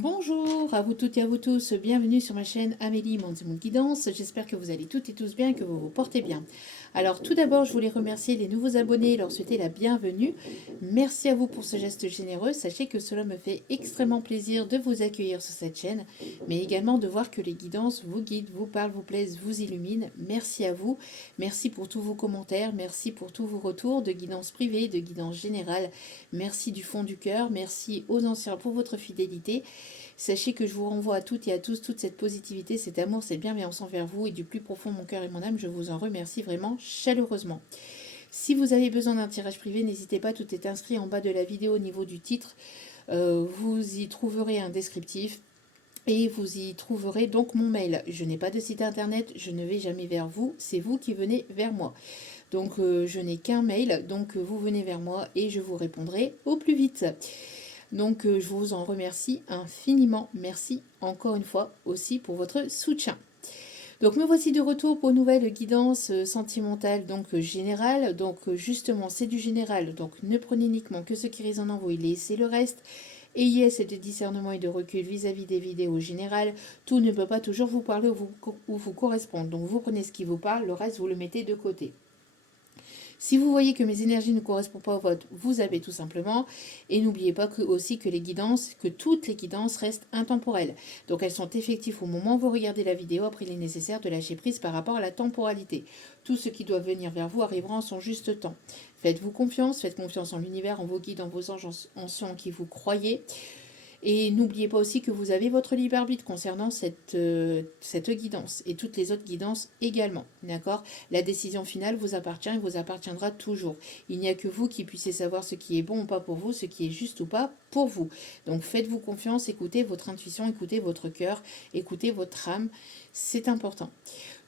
Bonjour à vous toutes et à vous tous, bienvenue sur ma chaîne Amélie Montezemont Guidance. J'espère que vous allez toutes et tous bien, que vous vous portez bien. Alors tout d'abord, je voulais remercier les nouveaux abonnés et leur souhaiter la bienvenue. Merci à vous pour ce geste généreux. Sachez que cela me fait extrêmement plaisir de vous accueillir sur cette chaîne, mais également de voir que les guidances vous guident, vous parlent, vous plaisent, vous illuminent. Merci à vous. Merci pour tous vos commentaires. Merci pour tous vos retours de guidance privée, de guidance générale. Merci du fond du cœur. Merci aux anciens pour votre fidélité. Sachez que je vous renvoie à toutes et à tous toute cette positivité, cet amour, cette bienveillance envers vous et du plus profond de mon cœur et mon âme, je vous en remercie vraiment chaleureusement. Si vous avez besoin d'un tirage privé, n'hésitez pas, tout est inscrit en bas de la vidéo au niveau du titre. Vous y trouverez un descriptif et vous y trouverez donc mon mail. Je n'ai pas de site internet, je ne vais jamais vers vous, c'est vous qui venez vers moi. Donc je n'ai qu'un mail, donc vous venez vers moi et je vous répondrai au plus vite. Donc je vous en remercie infiniment. Merci encore une fois aussi pour votre soutien. Donc me voici de retour pour une nouvelle guidance sentimentale générale. Donc justement c'est du général. Donc ne prenez uniquement que ce qui résonne en vous et laissez le reste. Ayez assez de discernement et de recul vis-à-vis des vidéos générales. Tout ne peut pas toujours vous parler ou vous correspondre. Donc vous prenez ce qui vous parle, le reste vous le mettez de côté. Si vous voyez que mes énergies ne correspondent pas aux vôtres, vous zappez tout simplement. Et n'oubliez pas aussi que toutes les guidances restent intemporelles. Donc elles sont effectives au moment où vous regardez la vidéo. Après, il est nécessaire de lâcher prise par rapport à la temporalité. Tout ce qui doit venir vers vous arrivera en son juste temps. Faites-vous confiance, faites confiance en l'univers, en vos guides, en vos anges, en ceux en qui vous croyez. Et n'oubliez pas aussi que vous avez votre libre arbitre concernant cette guidance et toutes les autres guidances également. D'accord? La décision finale vous appartient et vous appartiendra toujours. Il n'y a que vous qui puissiez savoir ce qui est bon ou pas pour vous, ce qui est juste ou pas pour vous. Donc faites-vous confiance, écoutez votre intuition, écoutez votre cœur, écoutez votre âme. C'est important.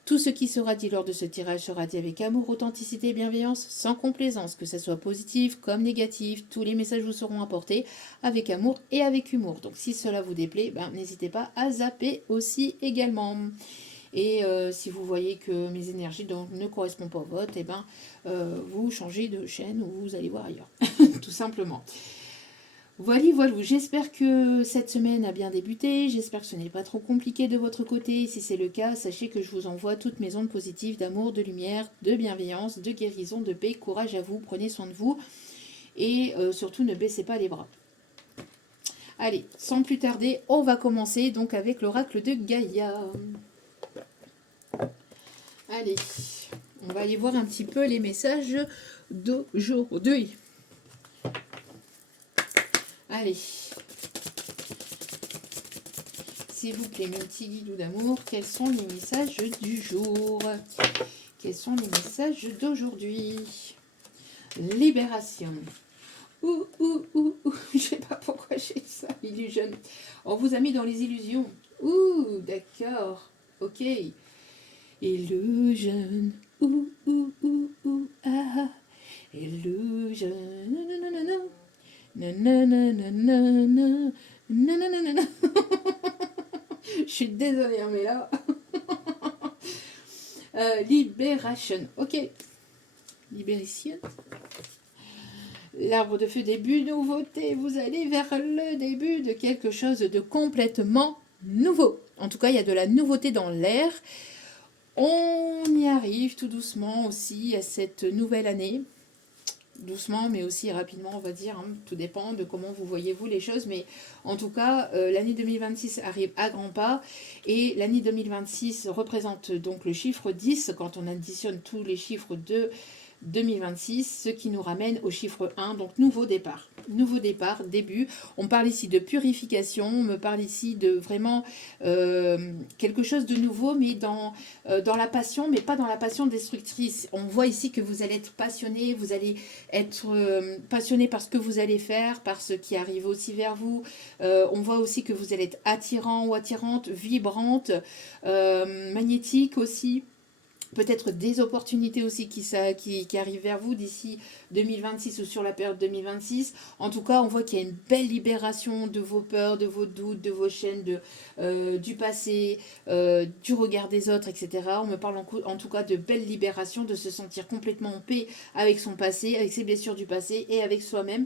Tout ce qui sera dit lors de ce tirage sera dit avec amour, authenticité et bienveillance, sans complaisance, que ce soit positif comme négatif. Tous les messages vous seront apportés avec amour et avec humour. Donc si cela vous déplaît, n'hésitez pas à zapper aussi également. Et si vous voyez que mes énergies ne correspondent pas aux vôtres, vous changez de chaîne ou vous allez voir ailleurs, tout simplement. Voilà, j'espère que cette semaine a bien débuté, j'espère que ce n'est pas trop compliqué de votre côté. Si c'est le cas, sachez que je vous envoie toutes mes ondes positives d'amour, de lumière, de bienveillance, de guérison, de paix. Courage à vous, prenez soin de vous et surtout ne baissez pas les bras. Allez, sans plus tarder, on va commencer donc avec l'oracle de Gaïa. Allez, on va aller voir un petit peu les messages d'aujourd'hui. Allez. S'il vous plaît, mes petits guides d'amour, quels sont les messages du jour? Quels sont les messages d'aujourd'hui? Libération. Je sais pas pourquoi j'ai ça. Illusion. On vous a mis dans les illusions. D'accord. Ok. Illusion. Ah. Illusion. Nanana. Nanana. Je suis désolée, mais là... Libération. Ok. Libération. L'arbre de feu, début, nouveauté. Vous allez vers le début de quelque chose de complètement nouveau. En tout cas, il y a de la nouveauté dans l'air. On y arrive tout doucement aussi à cette nouvelle année. Doucement, mais aussi rapidement, on va dire. Tout dépend de comment vous voyez vous les choses. Mais en tout cas, l'année 2026 arrive à grands pas. Et l'année 2026 représente donc le chiffre 10 quand on additionne tous les chiffres de 2026, ce qui nous ramène au chiffre 1, donc nouveau départ. Nouveau départ, début. On parle ici de purification, on me parle ici de vraiment quelque chose de nouveau, mais dans la passion, mais pas dans la passion destructrice. On voit ici que vous allez être passionné, vous allez être passionné par ce que vous allez faire, par ce qui arrive aussi vers vous. On voit aussi que vous allez être attirant ou attirante, vibrante, magnétique aussi. Peut-être des opportunités aussi qui arrivent vers vous d'ici 2026 ou sur la période 2026. En tout cas, on voit qu'il y a une belle libération de vos peurs, de vos doutes, de vos chaînes, du passé, du regard des autres, etc. On me parle en tout cas de belle libération, de se sentir complètement en paix avec son passé, avec ses blessures du passé et avec soi-même.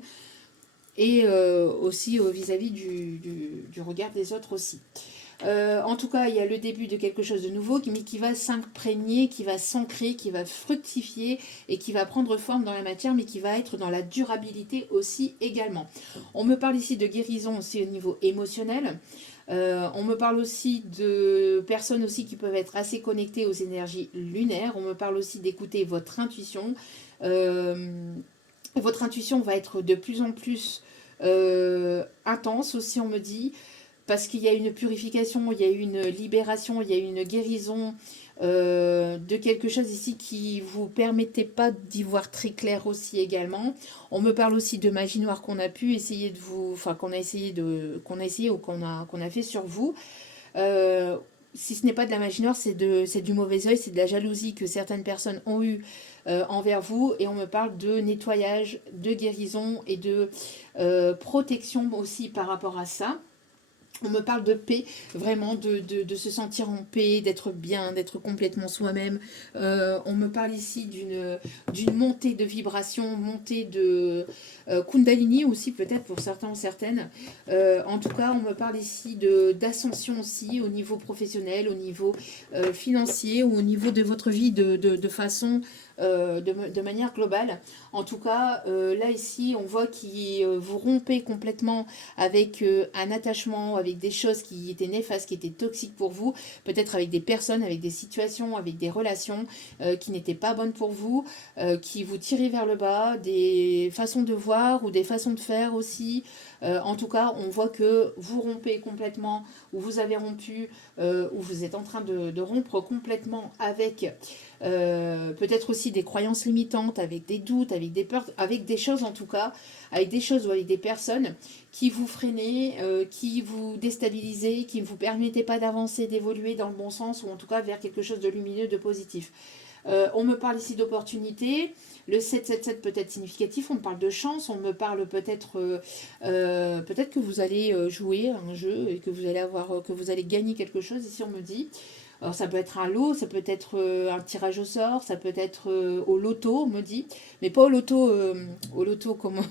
et aussi vis-à-vis du regard des autres aussi. En tout cas, il y a le début de quelque chose de nouveau, mais qui va s'imprégner, qui va s'ancrer, qui va fructifier et qui va prendre forme dans la matière, mais qui va être dans la durabilité aussi également. On me parle ici de guérison aussi au niveau émotionnel. On me parle aussi de personnes aussi qui peuvent être assez connectées aux énergies lunaires. On me parle aussi d'écouter votre intuition. Votre intuition va être de plus en plus intense aussi, on me dit, parce qu'il y a une purification, il y a une libération, il y a une guérison de quelque chose ici qui vous permettait pas d'y voir très clair aussi également. On me parle aussi de magie noire qu'on a pu essayer de vous, enfin qu'on a essayé ou qu'on a fait sur vous. Euh, si ce n'est pas de la magie noire, c'est du mauvais œil, c'est de la jalousie que certaines personnes ont eu envers vous. Et on me parle de nettoyage, de guérison et de protection aussi par rapport à ça. On me parle de paix, vraiment de se sentir en paix, d'être bien, d'être complètement soi-même. On me parle ici d'une montée de vibration, montée de Kundalini aussi peut-être pour certains ou certaines. En tout cas, on me parle ici d'ascension aussi au niveau professionnel, au niveau financier ou au niveau de votre vie de façon, de manière globale. En tout cas, là ici, on voit que vous rompez complètement avec un attachement, avec des choses qui étaient néfastes, qui étaient toxiques pour vous, peut-être avec des personnes, avec des situations, avec des relations qui n'étaient pas bonnes pour vous, qui vous tiraient vers le bas, des façons de voir ou des façons de faire aussi. En tout cas, on voit que vous rompez complètement, ou vous avez rompu, ou vous êtes en train de rompre complètement avec peut-être aussi des croyances limitantes, avec des doutes, avec des peurs, avec des choses en tout cas, avec des choses ou avec des personnes qui vous freinaient, qui vous déstabilisaient, qui ne vous permettaient pas d'avancer, d'évoluer dans le bon sens, ou en tout cas vers quelque chose de lumineux, de positif. On me parle ici d'opportunité. Le 777 peut être significatif. On me parle de chance. On me parle peut-être que vous allez jouer à un jeu et que vous allez que vous allez gagner quelque chose. Ici, on me dit. Alors, ça peut être un lot, ça peut être un tirage au sort, ça peut être au loto, on me dit. Mais pas au loto comme.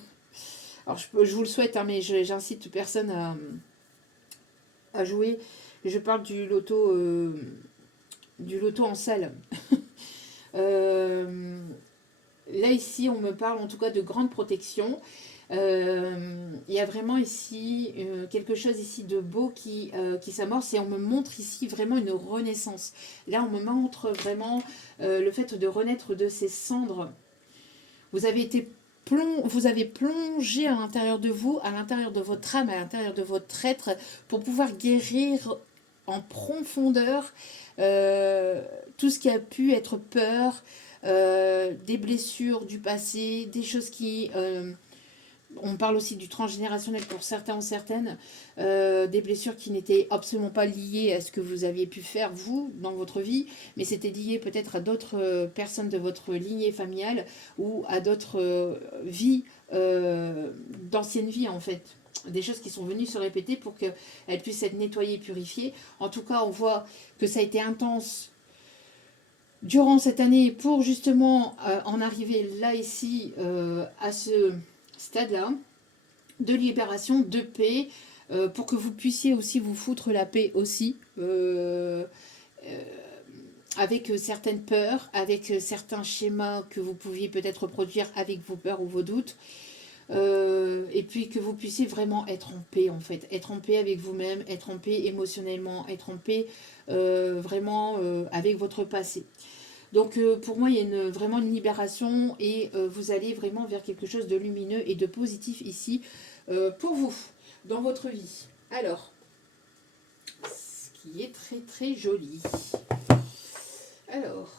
Alors, je vous le souhaite, hein, mais j'incite personne à jouer. Je parle du loto en salle. Euh, Là, ici, on me parle en tout cas de grande protection. Il y a vraiment ici quelque chose ici de beau qui s'amorce et on me montre ici vraiment une renaissance. Là, on me montre vraiment le fait de renaître de ces cendres. Vous avez été vous avez plongé à l'intérieur de vous, à l'intérieur de votre âme, à l'intérieur de votre être, pour pouvoir guérir en profondeur tout ce qui a pu être peur, des blessures du passé, des choses qui on parle aussi du transgénérationnel pour certains ou certaines, des blessures qui n'étaient absolument pas liées à ce que vous aviez pu faire, vous, dans votre vie, mais c'était lié peut-être à d'autres personnes de votre lignée familiale ou à d'autres vies, d'anciennes vies en fait. Des choses qui sont venues se répéter pour qu'elles puissent être nettoyées et purifiées. En tout cas, on voit que ça a été intense durant cette année pour justement en arriver là, ici, à ce stade-là, de libération, de paix, pour que vous puissiez aussi vous foutre la paix aussi, avec certaines peurs, avec certains schémas que vous pouviez peut-être reproduire avec vos peurs ou vos doutes, et puis que vous puissiez vraiment être en paix en fait, être en paix avec vous-même, être en paix émotionnellement, être en paix vraiment avec votre passé. Donc pour moi, il y a vraiment une libération et vous allez vraiment vers quelque chose de lumineux et de positif ici pour vous, dans votre vie. Alors, ce qui est très très joli. Alors,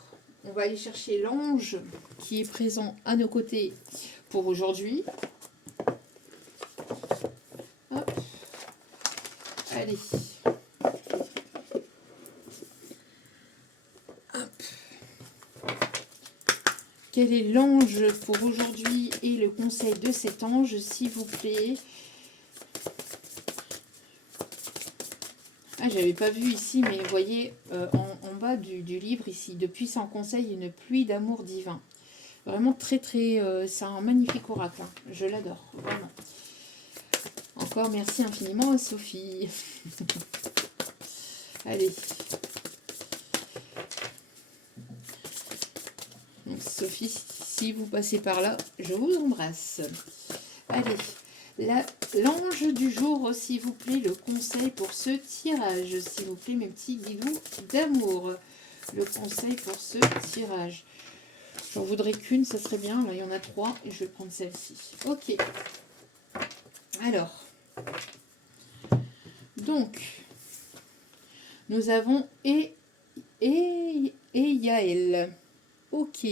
on va aller chercher l'ange qui est présent à nos côtés pour aujourd'hui. Hop. Allez. Quel est l'ange pour aujourd'hui et le conseil de cet ange, s'il vous plaît? Ah, j'avais pas vu ici, mais vous voyez, en bas du livre ici, de puissants conseils, une pluie d'amour divin. Vraiment très très, c'est un magnifique oracle, hein. Je l'adore, vraiment. Encore merci infiniment à Sophie. Allez. Donc, Sophie, si vous passez par là, je vous embrasse. Allez. L'ange du jour, s'il vous plaît, le conseil pour ce tirage. S'il vous plaît, mes petits guilous d'amour. Le conseil pour ce tirage. J'en voudrais qu'une, ça serait bien. Là, il y en a 3 et je vais prendre celle-ci. Ok. Alors. Donc, nous avons et Yael. Ok.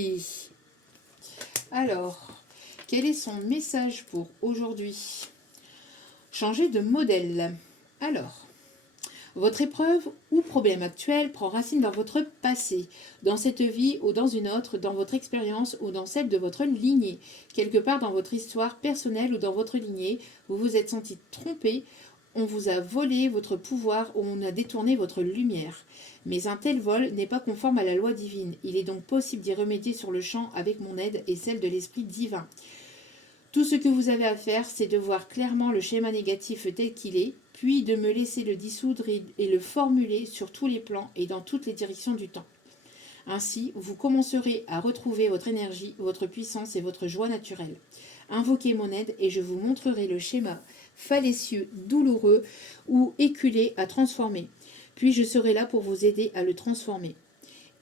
Alors. Quel est son message pour aujourd'hui? Changer de modèle. Alors, votre épreuve ou problème actuel prend racine dans votre passé, dans cette vie ou dans une autre, dans votre expérience ou dans celle de votre lignée. Quelque part dans votre histoire personnelle ou dans votre lignée, vous vous êtes senti trompé, on vous a volé votre pouvoir ou on a détourné votre lumière. Mais un tel vol n'est pas conforme à la loi divine. Il est donc possible d'y remédier sur le champ avec mon aide et celle de l'Esprit divin. Tout ce que vous avez à faire, c'est de voir clairement le schéma négatif tel qu'il est, puis de me laisser le dissoudre et le formuler sur tous les plans et dans toutes les directions du temps. Ainsi, vous commencerez à retrouver votre énergie, votre puissance et votre joie naturelle. Invoquez mon aide et je vous montrerai le schéma fallacieux, douloureux ou éculé à transformer. Puis je serai là pour vous aider à le transformer.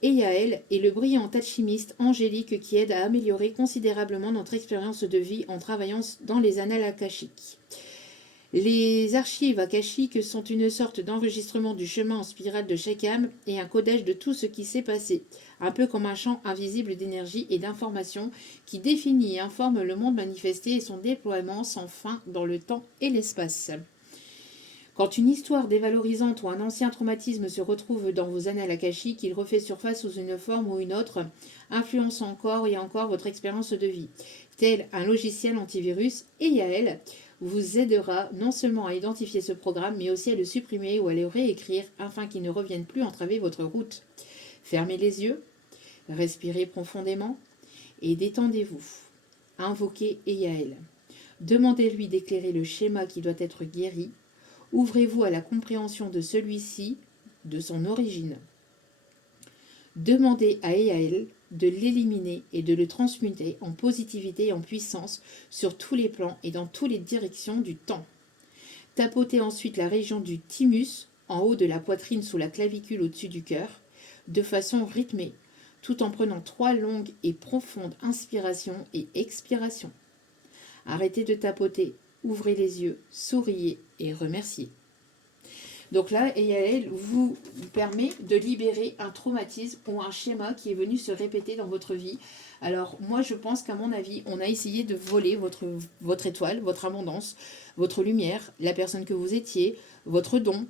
Et Yael est le brillant alchimiste angélique qui aide à améliorer considérablement notre expérience de vie en travaillant dans les annales akashiques. Les archives akashiques sont une sorte d'enregistrement du chemin en spirale de chaque âme et un codage de tout ce qui s'est passé, un peu comme un champ invisible d'énergie et d'information qui définit et informe le monde manifesté et son déploiement sans fin dans le temps et l'espace. Quand une histoire dévalorisante ou un ancien traumatisme se retrouve dans vos annales akashiques, il refait surface sous une forme ou une autre, influençant encore et encore votre expérience de vie. Tel un logiciel antivirus, et Yael vous aidera non seulement à identifier ce programme, mais aussi à le supprimer ou à le réécrire afin qu'il ne revienne plus entraver votre route. Fermez les yeux, respirez profondément et détendez-vous. Invoquez Yael. Demandez-lui d'éclairer le schéma qui doit être guéri. Ouvrez-vous à la compréhension de celui-ci, de son origine. Demandez à Yael de l'éliminer et de le transmuter en positivité et en puissance sur tous les plans et dans toutes les directions du temps. Tapotez ensuite la région du thymus, en haut de la poitrine sous la clavicule au-dessus du cœur, de façon rythmée, tout en prenant 3 longues et profondes inspirations et expirations. Arrêtez de tapoter, ouvrez les yeux, souriez et remerciez. Donc là, Yael vous permet de libérer un traumatisme ou un schéma qui est venu se répéter dans votre vie. Alors moi, je pense qu'à mon avis, on a essayé de voler votre étoile, votre abondance, votre lumière, la personne que vous étiez, votre don,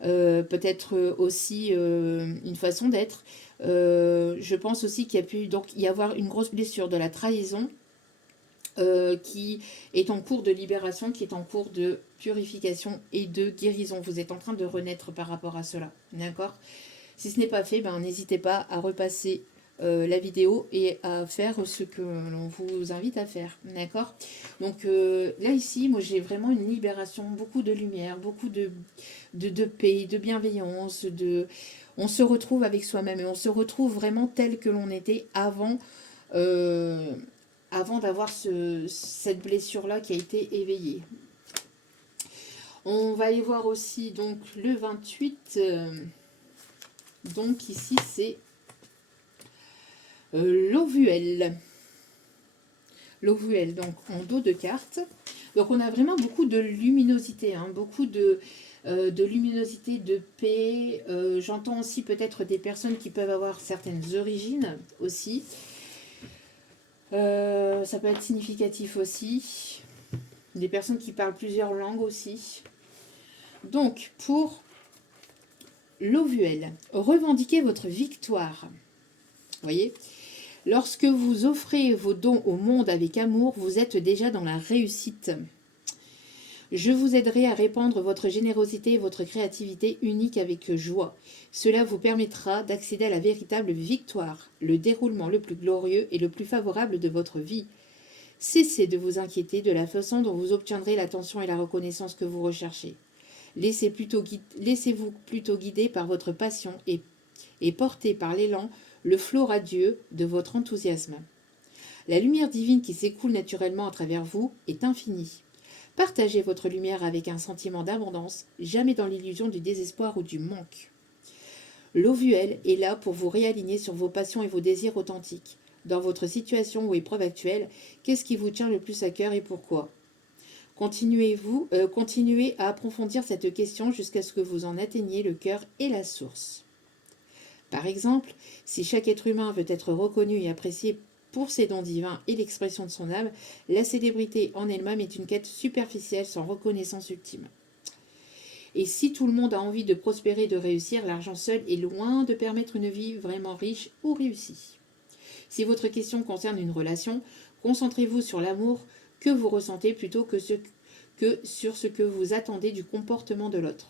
peut-être aussi une façon d'être. Je pense aussi qu'il y a pu donc y avoir une grosse blessure de la trahison, qui est en cours de libération, qui est en cours de purification et de guérison. Vous êtes en train de renaître par rapport à cela. D'accord? Si ce n'est pas fait, n'hésitez pas à repasser la vidéo et à faire ce que l'on vous invite à faire. D'accord? Donc là, ici, moi, j'ai vraiment une libération, beaucoup de lumière, beaucoup de paix, de bienveillance, on se retrouve avec soi-même et on se retrouve vraiment tel que l'on était avant d'avoir cette blessure-là qui a été éveillée. On va aller voir aussi donc le 28. Donc ici, c'est l'ovuel. L'ovuel, donc en dos de carte. Donc on a vraiment beaucoup de luminosité, beaucoup de luminosité, de paix. J'entends aussi peut-être des personnes qui peuvent avoir certaines origines aussi. Ça peut être significatif aussi. Des personnes qui parlent plusieurs langues aussi. Donc, pour l'ovuel, revendiquez votre victoire. Vous voyez ? Lorsque vous offrez vos dons au monde avec amour, vous êtes déjà dans la réussite. Je vous aiderai à répandre votre générosité et votre créativité unique avec joie. Cela vous permettra d'accéder à la véritable victoire, le déroulement le plus glorieux et le plus favorable de votre vie. Cessez de vous inquiéter de la façon dont vous obtiendrez l'attention et la reconnaissance que vous recherchez. Laissez-vous plutôt guider par votre passion et porter par l'élan le flot radieux de votre enthousiasme. La lumière divine qui s'écoule naturellement à travers vous est infinie. Partagez votre lumière avec un sentiment d'abondance, jamais dans l'illusion du désespoir ou du manque. L'OVUL est là pour vous réaligner sur vos passions et vos désirs authentiques. Dans votre situation ou épreuve actuelle, qu'est-ce qui vous tient le plus à cœur et pourquoi ? Continuez à approfondir cette question jusqu'à ce que vous en atteigniez le cœur et la source. Par exemple, si chaque être humain veut être reconnu et apprécié pour ses dons divins et l'expression de son âme, la célébrité en elle-même est une quête superficielle sans reconnaissance ultime. Et si tout le monde a envie de prospérer, de réussir, l'argent seul est loin de permettre une vie vraiment riche ou réussie. Si votre question concerne une relation, concentrez-vous sur l'amour que vous ressentez plutôt que sur ce que vous attendez du comportement de l'autre.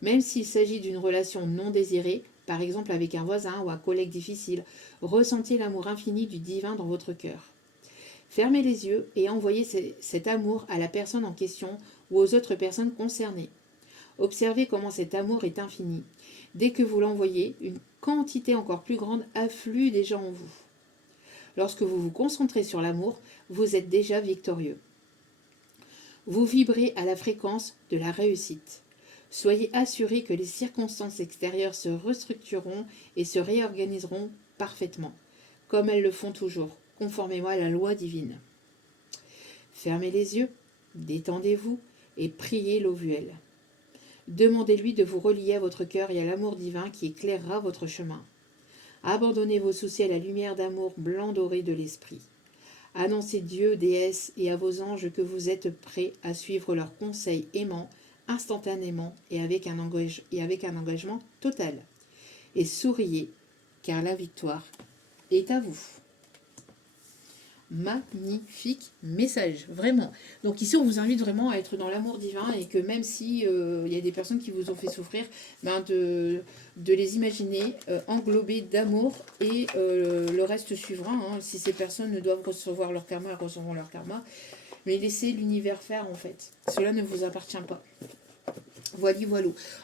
Même s'il s'agit d'une relation non désirée, par exemple avec un voisin ou un collègue difficile, ressentez l'amour infini du divin dans votre cœur. Fermez les yeux et envoyez cet amour à la personne en question ou aux autres personnes concernées. Observez comment cet amour est infini. Dès que vous l'envoyez, une quantité encore plus grande afflue déjà en vous. Lorsque vous vous concentrez sur l'amour, vous êtes déjà victorieux. Vous vibrez à la fréquence de la réussite. Soyez assurés que les circonstances extérieures se restructureront et se réorganiseront parfaitement, comme elles le font toujours, conformément à la loi divine. Fermez les yeux, détendez-vous et priez l'OVUL. Demandez-lui de vous relier à votre cœur et à l'amour divin qui éclairera votre chemin. Abandonnez vos soucis à la lumière d'amour blanc doré de l'esprit. Annoncez Dieu, déesse et à vos anges que vous êtes prêts à suivre leurs conseils aimants, instantanément et avec un engagement total. Et souriez, car la victoire est à vous. Magnifique message, vraiment. Donc ici, on vous invite vraiment à être dans l'amour divin et que même si il y a des personnes qui vous ont fait souffrir, de les imaginer englobées d'amour et le reste suivra. Si ces personnes doivent recevoir leur karma, elles recevront leur karma. Mais laissez l'univers faire en fait. Cela ne vous appartient pas. Voilà.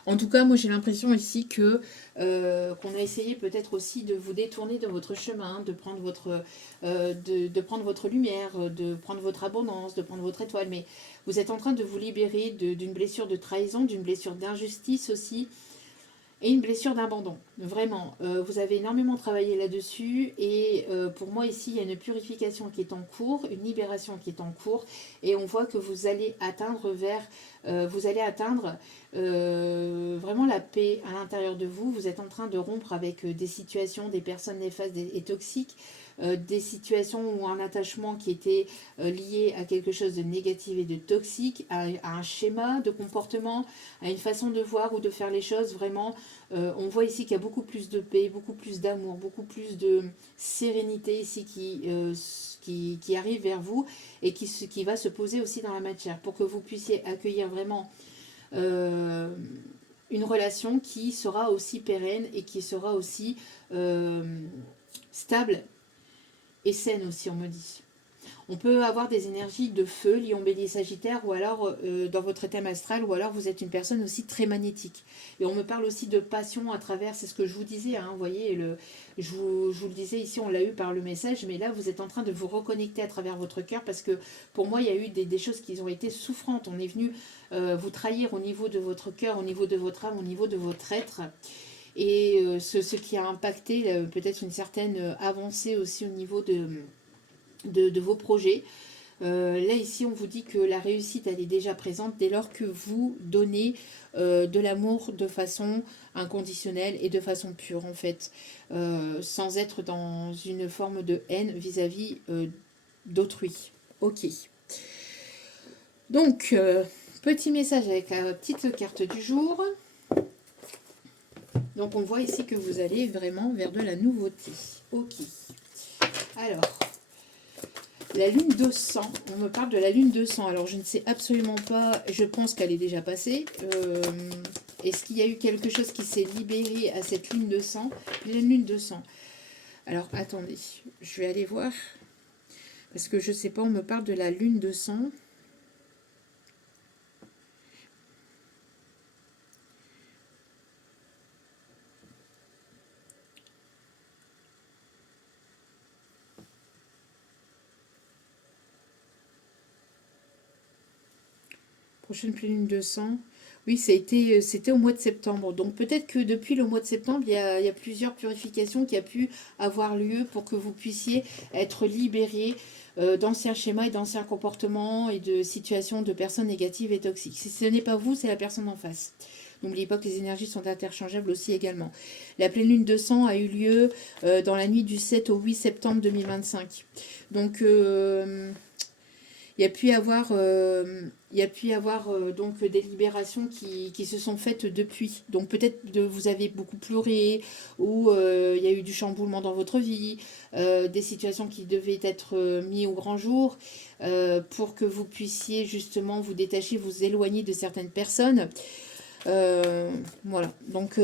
En tout cas, moi j'ai l'impression ici que qu'on a essayé peut-être aussi de vous détourner de votre chemin, de prendre votre lumière, de prendre votre abondance, de prendre votre étoile. Mais vous êtes en train de vous libérer d'une blessure de trahison, d'une blessure d'injustice aussi, et une blessure d'abandon. Vraiment, vous avez énormément travaillé là-dessus et pour moi ici, il y a une purification qui est en cours, une libération qui est en cours et on voit que vous allez atteindre vraiment la paix à l'intérieur de vous. Vous êtes en train de rompre avec des situations, des personnes néfastes et toxiques, des situations où un attachement qui était lié à quelque chose de négatif et de toxique, à un schéma de comportement, à une façon de voir ou de faire les choses. Vraiment, on voit ici qu'il y a beaucoup plus de paix, beaucoup plus d'amour, beaucoup plus de sérénité ici qui arrive vers vous et qui va se poser aussi dans la matière pour que vous puissiez accueillir vraiment une relation qui sera aussi pérenne et qui sera aussi stable et saine aussi, on me dit. On peut avoir des énergies de feu, Lion, Bélier, Sagittaire, ou alors dans votre thème astral, ou alors vous êtes une personne aussi très magnétique. Et on me parle aussi de passion à travers, c'est ce que je vous disais, vous voyez, je vous le disais ici, on l'a eu par le message, mais là vous êtes en train de vous reconnecter à travers votre cœur, parce que pour moi il y a eu des choses qui ont été souffrantes. On est venu vous trahir au niveau de votre cœur, au niveau de votre âme, au niveau de votre être. Et ce qui a impacté peut-être une certaine avancée aussi au niveau de vos projets. Là ici on vous dit que la réussite elle est déjà présente dès lors que vous donnez de l'amour de façon inconditionnelle et de façon pure en fait, sans être dans une forme de haine vis-à-vis d'autrui. Ok. Donc petit message avec la petite carte du jour. Donc on voit ici que vous allez vraiment vers de la nouveauté. Ok. Alors, la lune de sang, on me parle de la lune de sang. Alors je ne sais absolument pas, je pense qu'elle est déjà passée. Est-ce qu'il y a eu quelque chose qui s'est libéré à cette lune de sang? La lune de sang. Alors attendez, je vais aller voir. Parce que je sais pas, on me parle de la lune de sang. Prochaine pleine lune de sang. Oui, c'était au mois de septembre. Donc peut-être que depuis le mois de septembre, il y a plusieurs purifications qui a pu avoir lieu pour que vous puissiez être libérés d'anciens schémas et d'anciens comportements et de situations de personnes négatives et toxiques. Si ce n'est pas vous, c'est la personne en face. N'oubliez pas que les énergies sont interchangeables aussi également. La pleine lune de sang a eu lieu dans la nuit du 7 au 8 septembre 2025. Donc il y a pu y avoir, donc des libérations qui se sont faites depuis. Donc peut-être vous avez beaucoup pleuré ou il y a eu du chamboulement dans votre vie, des situations qui devaient être mises au grand jour pour que vous puissiez justement vous détacher, vous éloigner de certaines personnes. Voilà. Donc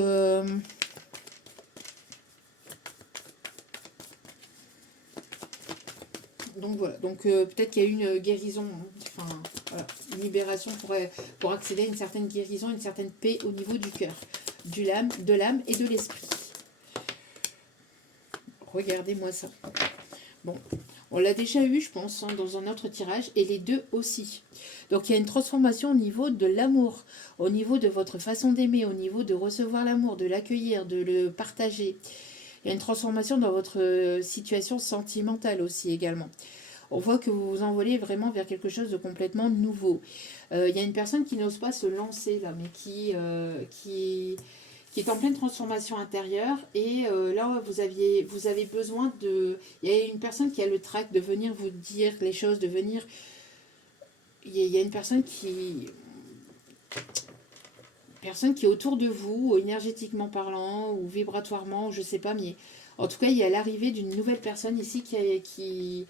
voilà, donc peut-être qu'il y a eu une guérison, enfin voilà, une libération pour accéder à une certaine guérison, une certaine paix au niveau du cœur, de l'âme et de l'esprit. Regardez-moi ça. Bon, on l'a déjà eu, je pense, hein, dans un autre tirage, et les deux aussi. Donc il y a une transformation au niveau de l'amour, au niveau de votre façon d'aimer, au niveau de recevoir l'amour, de l'accueillir, de le partager. Il y a une transformation dans votre situation sentimentale aussi également. On voit que vous vous envolez vraiment vers quelque chose de complètement nouveau. Il y a une personne qui n'ose pas se lancer là, mais qui est en pleine transformation intérieure. Et là, vous avez besoin de... Il y a une personne qui a le trac de venir vous dire les choses, de venir... Il y a une personne qui est autour de vous, énergétiquement parlant, ou vibratoirement, je ne sais pas, mais en tout cas, il y a l'arrivée d'une nouvelle personne ici qui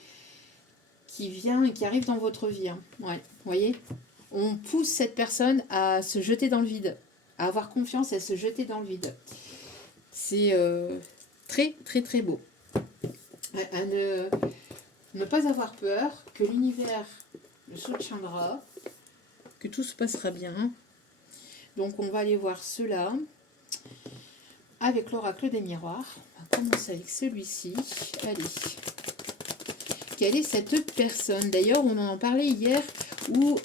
vient et qui arrive dans votre vie. Hein. Ouais, vous voyez, on pousse cette personne à se jeter dans le vide, à avoir confiance et à se jeter dans le vide. C'est très, très, très beau. À ne pas avoir peur, que l'univers le soutiendra, que tout se passera bien. Donc, on va aller voir cela avec l'oracle des miroirs. On va commencer avec celui-ci. Allez. Quelle est cette personne? D'ailleurs, on en parlait hier ou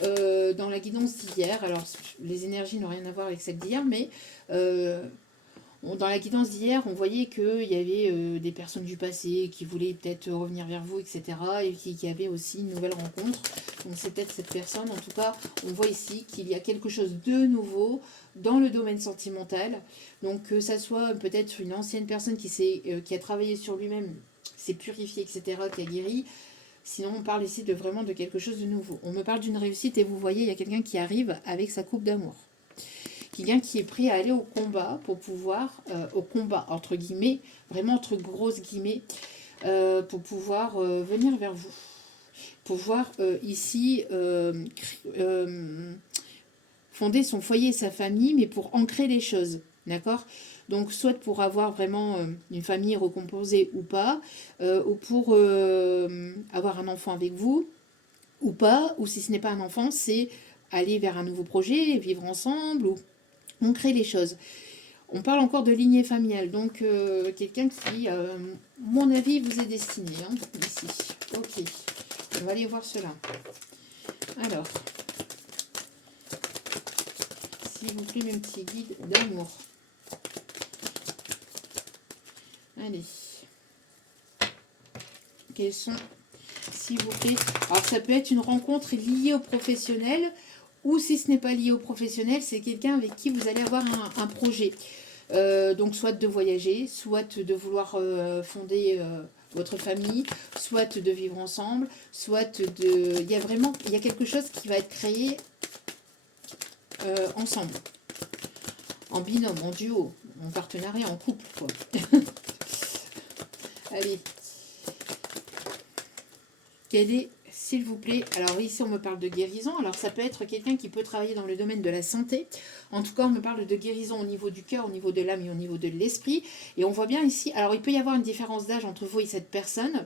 dans la guidance d'hier. Alors, les énergies n'ont rien à voir avec celle d'hier, mais dans la guidance d'hier, on voyait qu'il y avait des personnes du passé qui voulaient peut-être revenir vers vous, etc. Et qui avaient aussi une nouvelle rencontre. Donc, c'est peut-être cette personne. En tout cas, on voit ici qu'il y a quelque chose de nouveau dans le domaine sentimental. Donc, que ça soit peut-être une ancienne personne qui a travaillé sur lui-même, s'est purifié, etc., qui a guéri. Sinon, on parle ici vraiment de quelque chose de nouveau. On me parle d'une réussite et vous voyez, il y a quelqu'un qui arrive avec sa coupe d'amour. Quelqu'un qui est prêt à aller au combat pour pouvoir, au combat, entre guillemets, vraiment entre grosses guillemets, pour pouvoir venir vers vous. Pouvoir ici fonder son foyer et sa famille, mais pour ancrer les choses. D'accord? Donc, soit pour avoir vraiment une famille recomposée ou pas, ou pour avoir un enfant avec vous, ou pas, ou si ce n'est pas un enfant, c'est aller vers un nouveau projet, vivre ensemble, ou ancrer les choses. On parle encore de lignée familiale, donc quelqu'un qui, mon avis, vous est destiné, hein, ici. Ok, on va aller voir cela. Alors, s'il vous plaît, mes petits guides d'amour. Allez. Quels sont, s'il vous plaît? Alors, ça peut être une rencontre liée au professionnel, ou si ce n'est pas lié au professionnel, c'est quelqu'un avec qui vous allez avoir un projet. Donc, soit de voyager, soit de vouloir fonder votre famille, soit de vivre ensemble, soit de... Il y a quelque chose qui va être créé ensemble, en binôme, en duo, en partenariat, en couple, quoi. Allez. Quelle est, s'il vous plaît, alors ici on me parle de guérison, alors ça peut être quelqu'un qui peut travailler dans le domaine de la santé, en tout cas on me parle de guérison au niveau du cœur, au niveau de l'âme et au niveau de l'esprit, et on voit bien ici, alors il peut y avoir une différence d'âge entre vous et cette personne,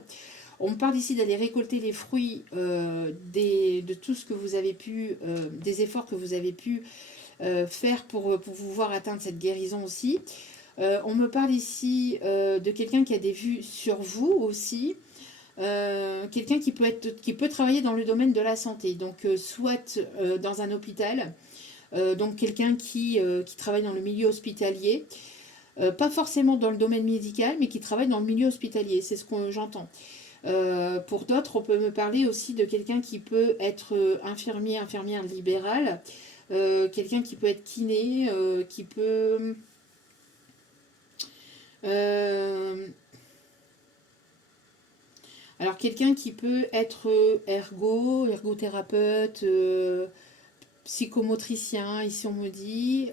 On me parle ici d'aller récolter les fruits de tout ce que vous avez pu, des efforts que vous avez pu faire pour pouvoir atteindre cette guérison aussi. On me parle ici de quelqu'un qui a des vues sur vous aussi. Quelqu'un qui peut travailler dans le domaine de la santé, donc soit dans un hôpital, donc quelqu'un qui travaille dans le milieu hospitalier, pas forcément dans le domaine médical, mais qui travaille dans le milieu hospitalier, c'est ce que j'entends. Pour d'autres, on peut me parler aussi de quelqu'un qui peut être infirmier, infirmière libérale, quelqu'un qui peut être kiné, qui peut... alors quelqu'un qui peut être ergothérapeute, psychomotricien, ici on me dit.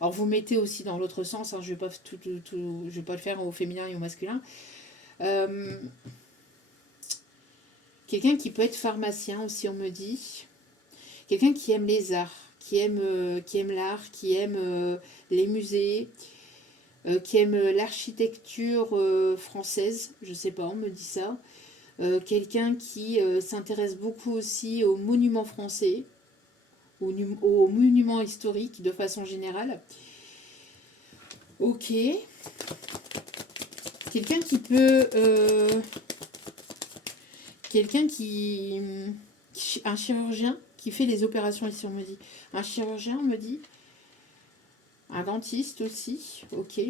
Alors vous mettez aussi dans l'autre sens, hein, je ne vais, je vais pas le faire au féminin et au masculin. Quelqu'un qui peut être pharmacien aussi, on me dit. Quelqu'un qui aime les arts, qui aime l'art, qui aime les musées, qui aime l'architecture française, je sais pas, on me dit ça. Quelqu'un qui s'intéresse beaucoup aussi aux monuments français, aux monuments historiques de façon générale. Ok. Quelqu'un qui peut... quelqu'un qui... Un chirurgien qui fait les opérations ici, on me dit. Un chirurgien, on me dit. Un dentiste aussi. Ok.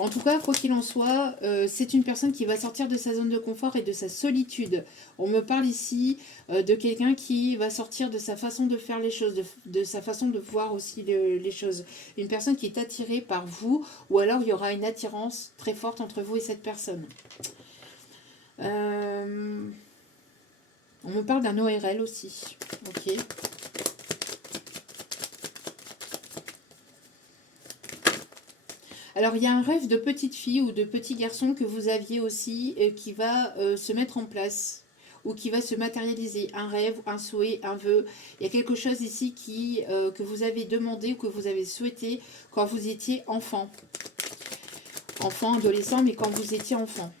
En tout cas, quoi qu'il en soit, c'est une personne qui va sortir de sa zone de confort et de sa solitude. On me parle ici de quelqu'un qui va sortir de sa façon de faire les choses, de sa façon de voir aussi les choses. Une personne qui est attirée par vous, ou alors il y aura une attirance très forte entre vous et cette personne. On me parle d'un ORL aussi. Ok. Alors, il y a un rêve de petite fille ou de petit garçon que vous aviez aussi qui va se mettre en place ou qui va se matérialiser. Un rêve, un souhait, un vœu. Il y a quelque chose ici que vous avez demandé ou que vous avez souhaité quand vous étiez enfant. Enfant, adolescent, mais quand vous étiez enfant.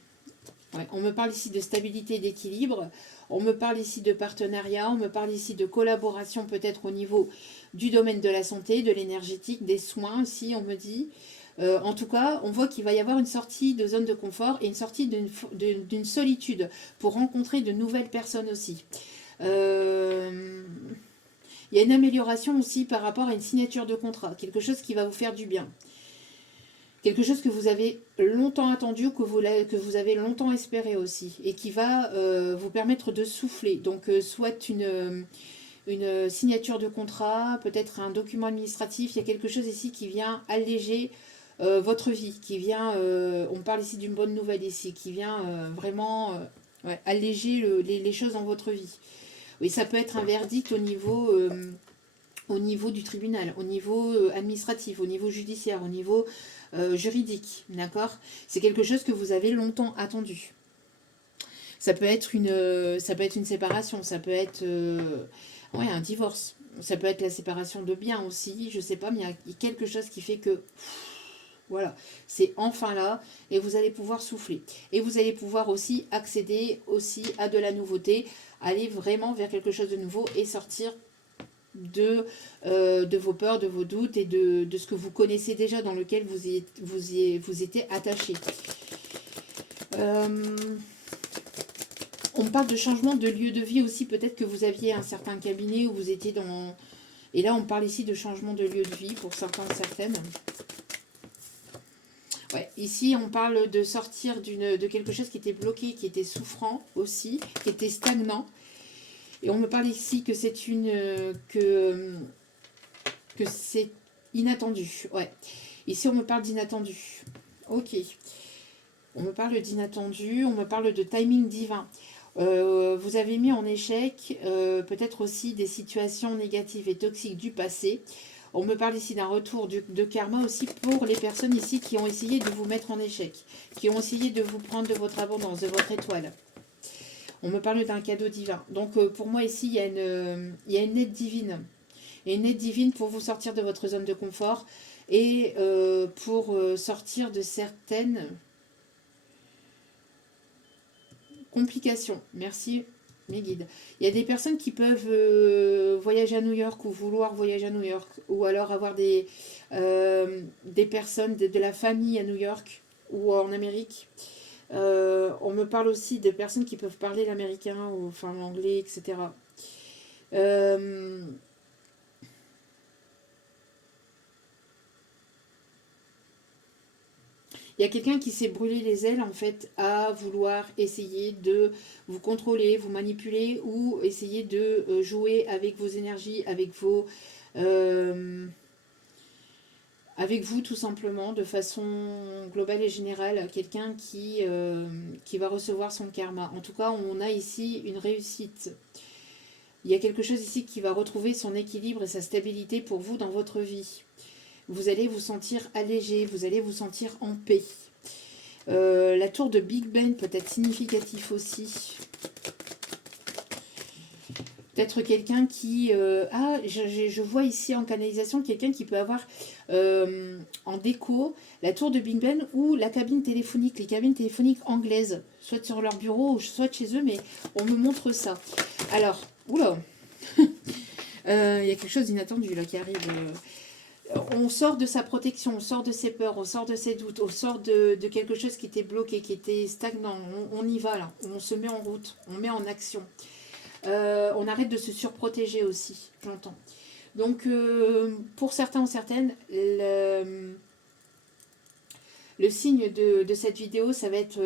Ouais, on me parle ici de stabilité et d'équilibre. On me parle ici de partenariat. On me parle ici de collaboration peut-être au niveau du domaine de la santé, de l'énergétique, des soins aussi, on me dit. En tout cas, on voit qu'il va y avoir une sortie de zone de confort et une sortie d'une solitude pour rencontrer de nouvelles personnes aussi. Il y a une amélioration aussi par rapport à une signature de contrat, quelque chose qui va vous faire du bien. Quelque chose que vous avez longtemps attendu ou que vous avez longtemps espéré aussi et qui va vous permettre de souffler. Donc, soit une signature de contrat, peut-être un document administratif, il y a quelque chose ici qui vient alléger votre vie, qui vient, on parle ici d'une bonne nouvelle ici, qui vient vraiment alléger les choses dans votre vie. Oui, ça peut être un verdict au niveau du tribunal, au niveau administratif, au niveau judiciaire, au niveau juridique, d'accord? C'est quelque chose que vous avez longtemps attendu. Ça peut être une séparation, ça peut être un divorce, ça peut être la séparation de biens aussi, je sais pas, mais il y a quelque chose qui fait que voilà, c'est enfin là et vous allez pouvoir souffler. Et vous allez pouvoir aussi accéder aussi à de la nouveauté, aller vraiment vers quelque chose de nouveau et sortir de vos peurs, de vos doutes et de ce que vous connaissez déjà, dans lequel vous étiez attaché. On me parle de changement de lieu de vie aussi, peut-être que vous aviez un certain cabinet où vous étiez dans... Et là, on parle ici de changement de lieu de vie pour certains, certaines. Ouais, ici, on parle de sortir de quelque chose qui était bloqué, qui était souffrant aussi, qui était stagnant. Et on me parle ici que c'est que c'est inattendu. Ouais. Ici, on me parle d'inattendu. Ok. On me parle d'inattendu, on me parle de timing divin. Vous avez mis en échec peut-être aussi des situations négatives et toxiques du passé. On me parle ici d'un retour de karma aussi pour les personnes ici qui ont essayé de vous mettre en échec, qui ont essayé de vous prendre de votre abondance, de votre étoile. On me parle d'un cadeau divin. Donc pour moi ici, il y a une aide divine. Il y a une aide divine pour vous sortir de votre zone de confort et pour sortir de certaines... Complications. Merci, mes guides. Il y a des personnes qui peuvent voyager à New York ou vouloir voyager à New York. Ou alors avoir des personnes de la famille à New York ou en Amérique. On me parle aussi de personnes qui peuvent parler l'américain ou enfin l'anglais, etc. Il y a quelqu'un qui s'est brûlé les ailes en fait à vouloir essayer de vous contrôler, vous manipuler ou essayer de jouer avec vos énergies, avec vous tout simplement de façon globale et générale. Quelqu'un qui va recevoir son karma. En tout cas, on a ici une réussite. Il y a quelque chose ici qui va retrouver son équilibre et sa stabilité pour vous dans votre vie. Vous allez vous sentir allégé, vous allez vous sentir en paix. La tour de Big Ben peut être significatif aussi. Peut-être quelqu'un qui... je vois ici en canalisation quelqu'un qui peut avoir en déco la tour de Big Ben ou la cabine téléphonique, les cabines téléphoniques anglaises, soit sur leur bureau, soit chez eux, mais on me montre ça. Alors, oula, il y a quelque chose d'inattendu là qui arrive. On sort de sa protection, on sort de ses peurs, on sort de ses doutes, on sort de quelque chose qui était bloqué, qui était stagnant. On y va là, on se met en route, on met en action. On arrête de se surprotéger aussi, j'entends. Donc, pour certains ou certaines, le signe de cette vidéo, ça va être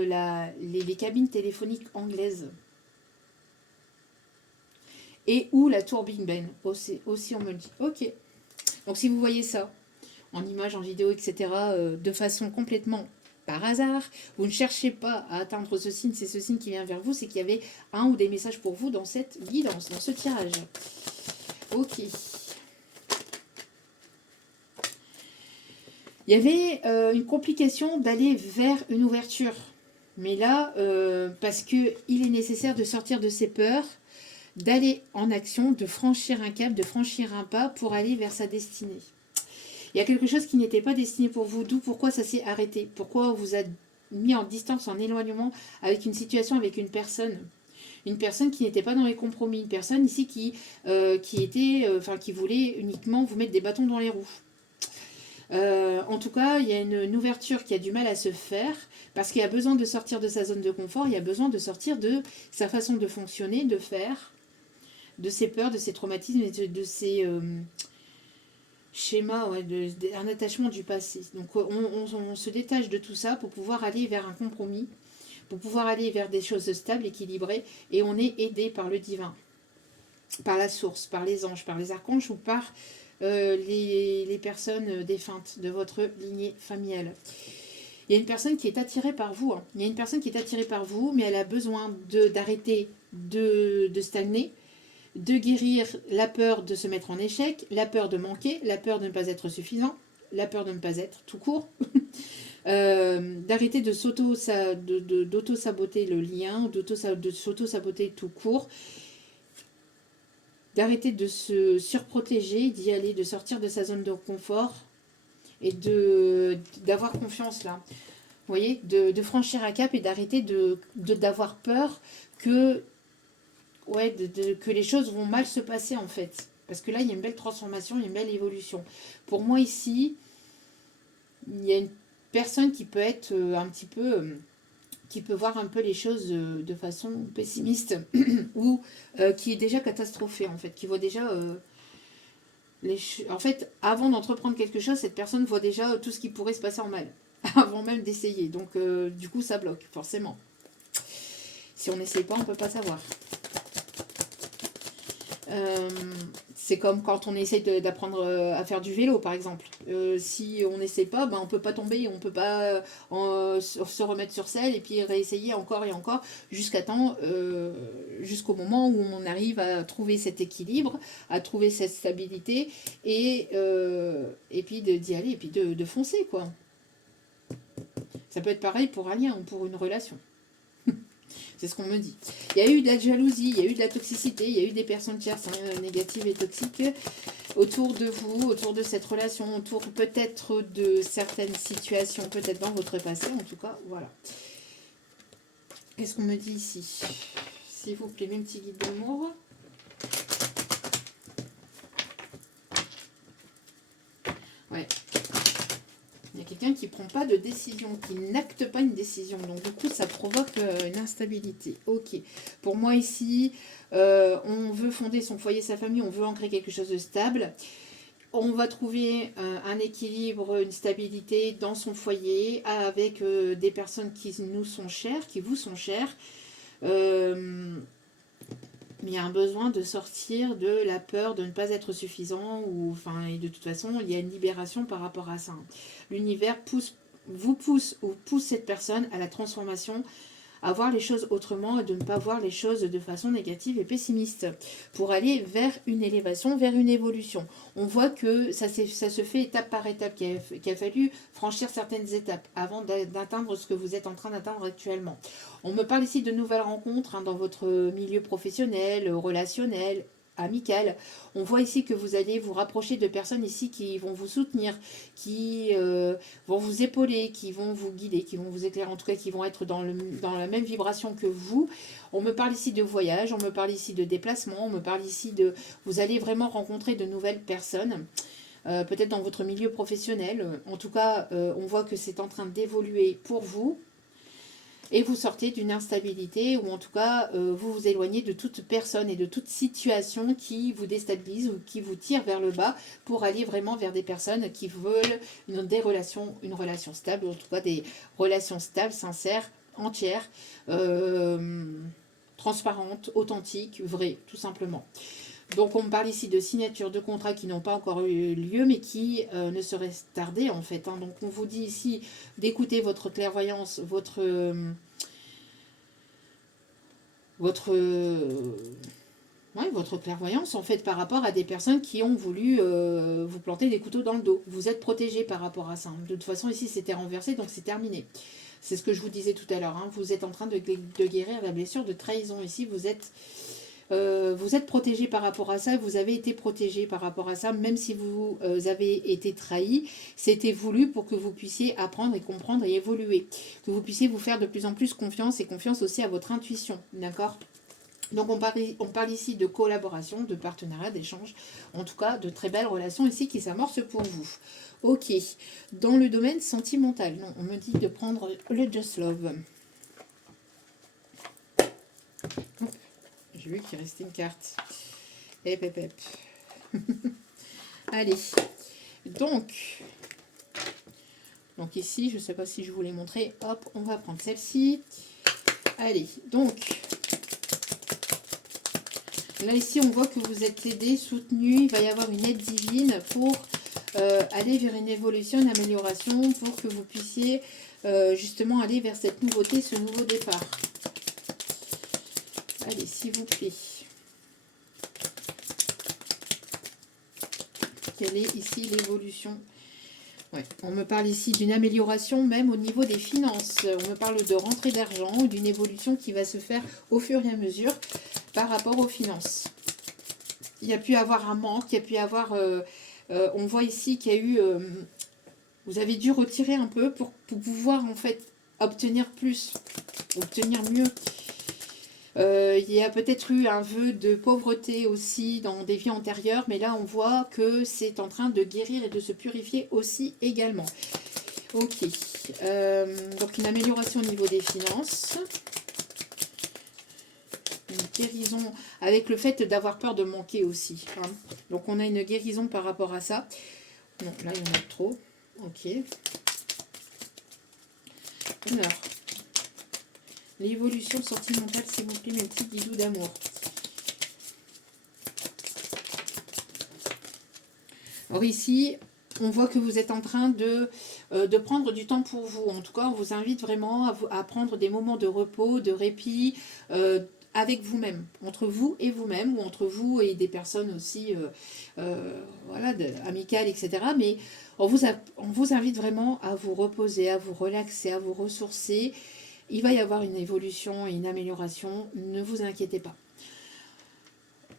les cabines téléphoniques anglaises. Et ou la tour Big Ben, aussi on me le dit. Ok. Donc si vous voyez ça, en image, en vidéo, etc., de façon complètement par hasard, vous ne cherchez pas à atteindre ce signe, c'est ce signe qui vient vers vous, c'est qu'il y avait un ou des messages pour vous dans cette guidance, dans ce tirage. Ok. Il y avait une complication d'aller vers une ouverture. Mais là, parce qu'il est nécessaire de sortir de ses peurs, d'aller en action, de franchir un cap, de franchir un pas pour aller vers sa destinée. Il y a quelque chose qui n'était pas destiné pour vous, d'où pourquoi ça s'est arrêté, pourquoi vous a mis en distance, en éloignement avec une situation, avec une personne qui n'était pas dans les compromis, une personne ici qui voulait uniquement vous mettre des bâtons dans les roues. En tout cas, il y a une ouverture qui a du mal à se faire parce qu'il y a besoin de sortir de sa zone de confort, il y a besoin de sortir de sa façon de fonctionner, de faire, de ses peurs, de ses traumatismes et de ses schémas, un attachement du passé. Donc on se détache de tout ça pour pouvoir aller vers un compromis, pour pouvoir aller vers des choses stables, équilibrées, et on est aidé par le divin, par la source, par les anges, par les archanges ou par les personnes défuntes de votre lignée familiale. Il y a une personne qui est attirée par vous. Il y a une personne qui est attirée par vous, mais elle a besoin d'arrêter de stagner, de guérir la peur de se mettre en échec, la peur de manquer, la peur de ne pas être suffisant, la peur de ne pas être tout court, d'arrêter d'auto-saboter le lien, de s'auto-saboter tout court, d'arrêter de se surprotéger, d'y aller, de sortir de sa zone de confort et d'avoir confiance là. Vous voyez, de franchir un cap et d'arrêter d'avoir peur que les choses vont mal se passer en fait. Parce que là, il y a une belle transformation, il y a une belle évolution. Pour moi ici, il y a une personne qui peut être un petit peu... qui peut voir un peu les choses de façon pessimiste ou qui est déjà catastrophée en fait, qui voit déjà... En fait, avant d'entreprendre quelque chose, cette personne voit déjà tout ce qui pourrait se passer en mal, avant même d'essayer. Donc, du coup, ça bloque, forcément. Si on n'essaie pas, on ne peut pas savoir. C'est comme quand on essaie d'apprendre à faire du vélo, par exemple. Si on n'essaie pas, on ne peut pas tomber, on ne peut pas se remettre sur selle et puis réessayer encore et encore jusqu'au moment où on arrive à trouver cet équilibre, à trouver cette stabilité et puis d'y aller et puis de foncer, quoi. Ça peut être pareil pour un lien ou pour une relation. C'est ce qu'on me dit. Il y a eu de la jalousie, il y a eu de la toxicité, il y a eu des personnes tierces négatives et toxiques autour de vous, autour de cette relation, autour peut-être de certaines situations, peut-être dans votre passé, en tout cas, voilà. Qu'est-ce qu'on me dit ici? S'il vous plaît, mes petits guides d'amour. Ouais. Il y a quelqu'un qui ne prend pas de décision, qui n'acte pas une décision. Donc, du coup, ça provoque une instabilité. Ok. Pour moi, ici, on veut fonder son foyer, sa famille, on veut ancrer quelque chose de stable. On va trouver un équilibre, une stabilité dans son foyer avec des personnes qui nous sont chères, qui vous sont chères. Mais il y a un besoin de sortir de la peur de ne pas être suffisant. Et de toute façon, il y a une libération par rapport à ça. L'univers vous pousse ou pousse cette personne à la transformation, à voir les choses autrement et de ne pas voir les choses de façon négative et pessimiste pour aller vers une élévation, vers une évolution. On voit que ça se fait étape par étape, qu'il a fallu franchir certaines étapes avant d'atteindre ce que vous êtes en train d'atteindre actuellement. On me parle ici de nouvelles rencontres dans votre milieu professionnel, relationnel, amical. On voit ici que vous allez vous rapprocher de personnes ici qui vont vous soutenir, qui vont vous épauler, qui vont vous guider, qui vont vous éclairer, en tout cas qui vont être dans la même vibration que vous. On me parle ici de voyage, on me parle ici de déplacement, on me parle ici de... Vous allez vraiment rencontrer de nouvelles personnes, peut-être dans votre milieu professionnel. En tout cas, on voit que c'est en train d'évoluer pour vous. Et vous sortez d'une instabilité, ou en tout cas, vous vous éloignez de toute personne et de toute situation qui vous déstabilise ou qui vous tire vers le bas pour aller vraiment vers des personnes qui veulent une relation stable, ou en tout cas des relations stables, sincères, entières, transparentes, authentiques, vraies, tout simplement. Donc on me parle ici de signatures de contrats qui n'ont pas encore eu lieu, mais qui ne seraient tardées en fait. Donc on vous dit ici d'écouter votre clairvoyance, votre clairvoyance en fait par rapport à des personnes qui ont voulu vous planter des couteaux dans le dos. Vous êtes protégé par rapport à ça. De toute façon ici c'était renversé, donc c'est terminé. C'est ce que je vous disais tout à l'heure. Vous êtes en train de guérir la blessure de trahison. Ici vous êtes protégé par rapport à ça, vous avez été protégé par rapport à ça, même si vous avez été trahi, c'était voulu pour que vous puissiez apprendre et comprendre et évoluer, que vous puissiez vous faire de plus en plus confiance et confiance aussi à votre intuition, d'accord ? Donc on parle ici de collaboration, de partenariat, d'échange, en tout cas de très belles relations ici qui s'amorcent pour vous. Ok, dans le domaine sentimental, non, on me dit de prendre le Just Love. J'ai vu qu'il restait une carte. Hep. Allez. Donc ici, je ne sais pas si je vous l'ai montré. Hop, on va prendre celle-ci. Allez, donc. Là, ici, on voit que vous êtes aidé, soutenu. Il va y avoir une aide divine pour aller vers une évolution, une amélioration, pour que vous puissiez justement aller vers cette nouveauté, ce nouveau départ. Allez, s'il vous plaît. Quelle est ici l'évolution? Ouais, on me parle ici d'une amélioration même au niveau des finances. On me parle de rentrée d'argent ou d'une évolution qui va se faire au fur et à mesure par rapport aux finances. Il y a pu avoir un manque, il y a pu avoir... on voit ici qu'il y a eu... vous avez dû retirer un peu pour pouvoir en fait obtenir plus, obtenir mieux. Il y a peut-être eu un vœu de pauvreté aussi dans des vies antérieures, mais là on voit que c'est en train de guérir et de se purifier aussi également. Ok, donc une amélioration au niveau des finances, une guérison avec le fait d'avoir peur de manquer aussi. Donc on a une guérison par rapport à ça. Non, là il y en a trop. Ok. Alors. L'évolution sentimentale, s'il vous plaît, mes petits guidous d'amour. Alors ici, on voit que vous êtes en train de prendre du temps pour vous. En tout cas, on vous invite vraiment à prendre des moments de repos, de répit, avec vous-même, entre vous et vous-même, ou entre vous et des personnes aussi, voilà, amicales, etc. Mais on vous invite vraiment à vous reposer, à vous relaxer, à vous ressourcer. Il va y avoir une évolution et une amélioration, ne vous inquiétez pas.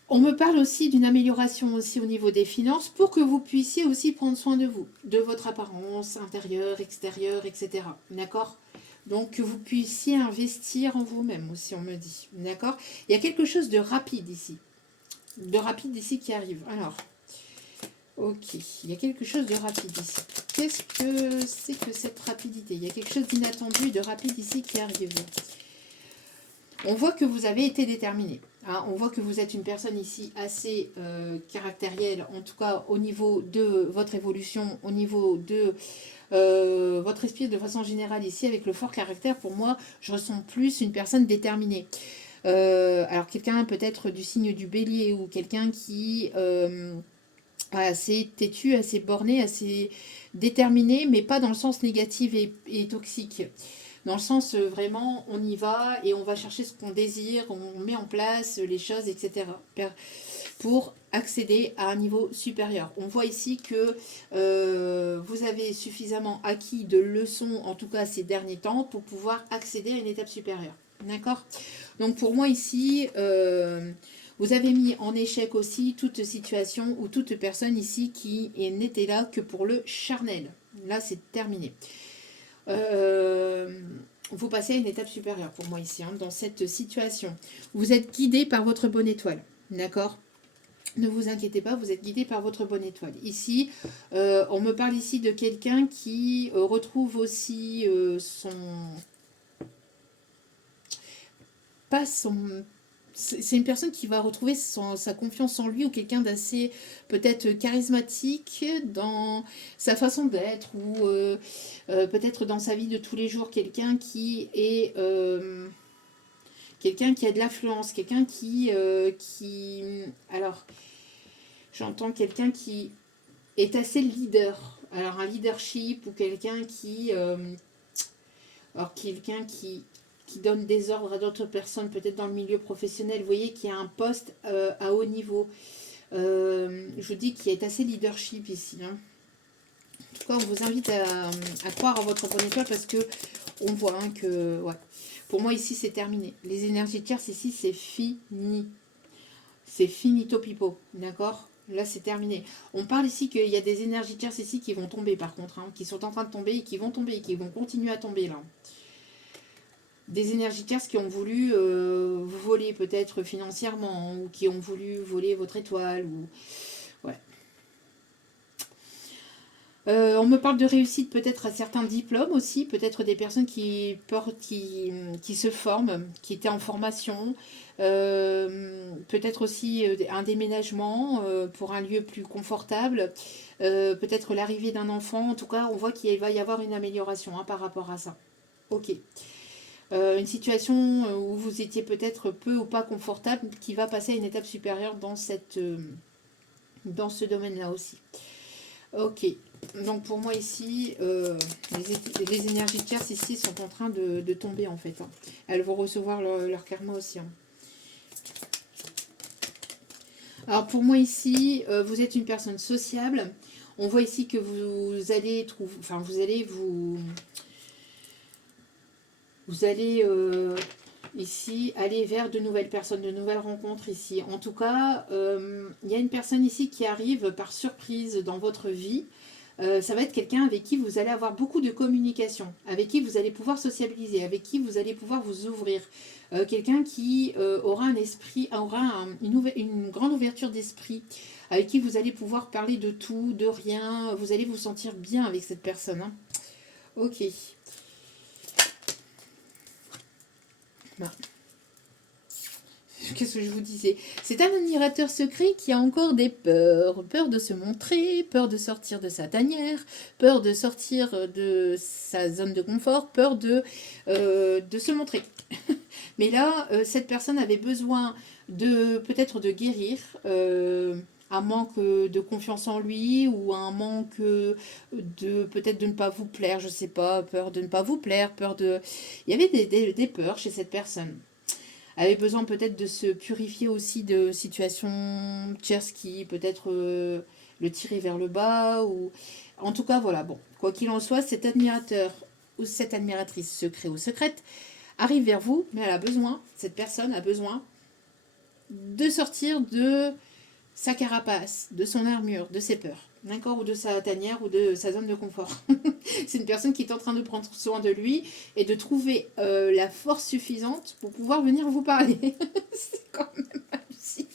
On me parle aussi d'une amélioration aussi au niveau des finances pour que vous puissiez aussi prendre soin de vous, de votre apparence intérieure, extérieure, etc. D'accord ? Donc, que vous puissiez investir en vous-même aussi, on me dit. D'accord? Il y a quelque chose de rapide ici. De rapide ici qui arrive. Alors, ok. Il y a quelque chose de rapide ici. Qu'est-ce que c'est que cette rapidité? Il y a quelque chose d'inattendu et de rapide ici qui arrive. On voit que vous avez été déterminé. Hein, on voit que vous êtes une personne ici assez caractérielle, en tout cas au niveau de votre évolution, au niveau de votre esprit de façon générale ici, avec le fort caractère. Pour moi, je ressens plus une personne déterminée. Alors quelqu'un peut-être du signe du bélier ou quelqu'un qui assez têtu, assez borné, assez déterminé, mais pas dans le sens négatif et toxique. Dans le sens vraiment, on y va et on va chercher ce qu'on désire, on met en place les choses, etc. Pour accéder à un niveau supérieur. On voit ici que vous avez suffisamment acquis de leçons, en tout cas ces derniers temps, pour pouvoir accéder à une étape supérieure. D'accord? Donc pour moi ici, vous avez mis en échec aussi toute situation ou toute personne ici qui n'était là que pour le charnel. Là, c'est terminé. Vous passez à une étape supérieure pour moi ici, hein, dans cette situation. Vous êtes guidé par votre bonne étoile. D'accord? Ne vous inquiétez pas, vous êtes guidé par votre bonne étoile. Ici, on me parle ici de quelqu'un qui retrouve aussi pas son... C'est une personne qui va retrouver sa confiance en lui ou quelqu'un d'assez peut-être charismatique dans sa façon d'être ou peut-être dans sa vie de tous les jours, quelqu'un qui est... quelqu'un qui a de l'influence, quelqu'un qui... alors, j'entends quelqu'un qui est assez leader. Alors, un leadership ou quelqu'un qui... alors, quelqu'un qui donne des ordres à d'autres personnes, peut-être dans le milieu professionnel. Vous voyez qu'il y a un poste à haut niveau. Je vous dis qu'il est assez leadership ici. Hein. En tout cas, on vous invite à croire en votre bonne étoile parce que on voit hein, que... Ouais. Pour moi, ici, c'est terminé. Les énergies tierces, ici, c'est fini. C'est finito pipo. D'accord? Là, c'est terminé. On parle ici qu'il y a des énergies tierces ici qui vont tomber, par contre. Hein, qui sont en train de tomber et qui vont tomber et qui vont continuer à tomber, là. Des énergies tierces qui ont voulu vous voler peut-être financièrement ou qui ont voulu voler votre étoile. Ou... Ouais. On me parle de réussite peut-être à certains diplômes aussi, peut-être des personnes qui se forment, qui étaient en formation, peut-être aussi un déménagement pour un lieu plus confortable, peut-être l'arrivée d'un enfant. En tout cas, on voit qu'il va y avoir une amélioration hein, par rapport à ça. Ok. Une situation où vous étiez peut-être peu ou pas confortable qui va passer à une étape supérieure dans ce domaine-là aussi. Ok, donc pour moi ici, les énergies tierces ici sont en train de tomber en fait. Hein. Elles vont recevoir leur karma aussi. Hein. Alors pour moi ici, vous êtes une personne sociable. On voit ici que vous allez trouver, enfin vous allez ici aller vers de nouvelles personnes, de nouvelles rencontres ici. En tout cas, il y a une personne ici qui arrive par surprise dans votre vie. Ça va être quelqu'un avec qui vous allez avoir beaucoup de communication, avec qui vous allez pouvoir sociabiliser, avec qui vous allez pouvoir vous ouvrir. Quelqu'un qui aura un esprit, une grande ouverture d'esprit, avec qui vous allez pouvoir parler de tout, de rien. Vous allez vous sentir bien avec cette personne. Hein. Ok. Bah. Qu'est-ce que je vous disais? C'est un admirateur secret qui a encore des peurs. Peur de se montrer, peur de sortir de sa tanière, peur de sortir de sa zone de confort, peur de se montrer. Mais là, cette personne avait besoin peut-être de guérir un manque de confiance en lui ou un manque peut-être de ne pas vous plaire, je sais pas, peur de ne pas vous plaire, peur de... Il y avait des peurs chez cette personne. Avait besoin peut-être de se purifier aussi de situations tierces qui peut-être le tiraient vers le bas. Ou... En tout cas, voilà, bon, quoi qu'il en soit, cet admirateur ou cette admiratrice secret ou secrète arrive vers vous, mais elle a besoin, cette personne a besoin de sortir de sa carapace, de son armure, de ses peurs. d'accord, ou de sa tanière ou de sa zone de confort. C'est une personne qui est en train de prendre soin de lui et de trouver la force suffisante pour pouvoir venir vous parler. C'est quand même hallucinant.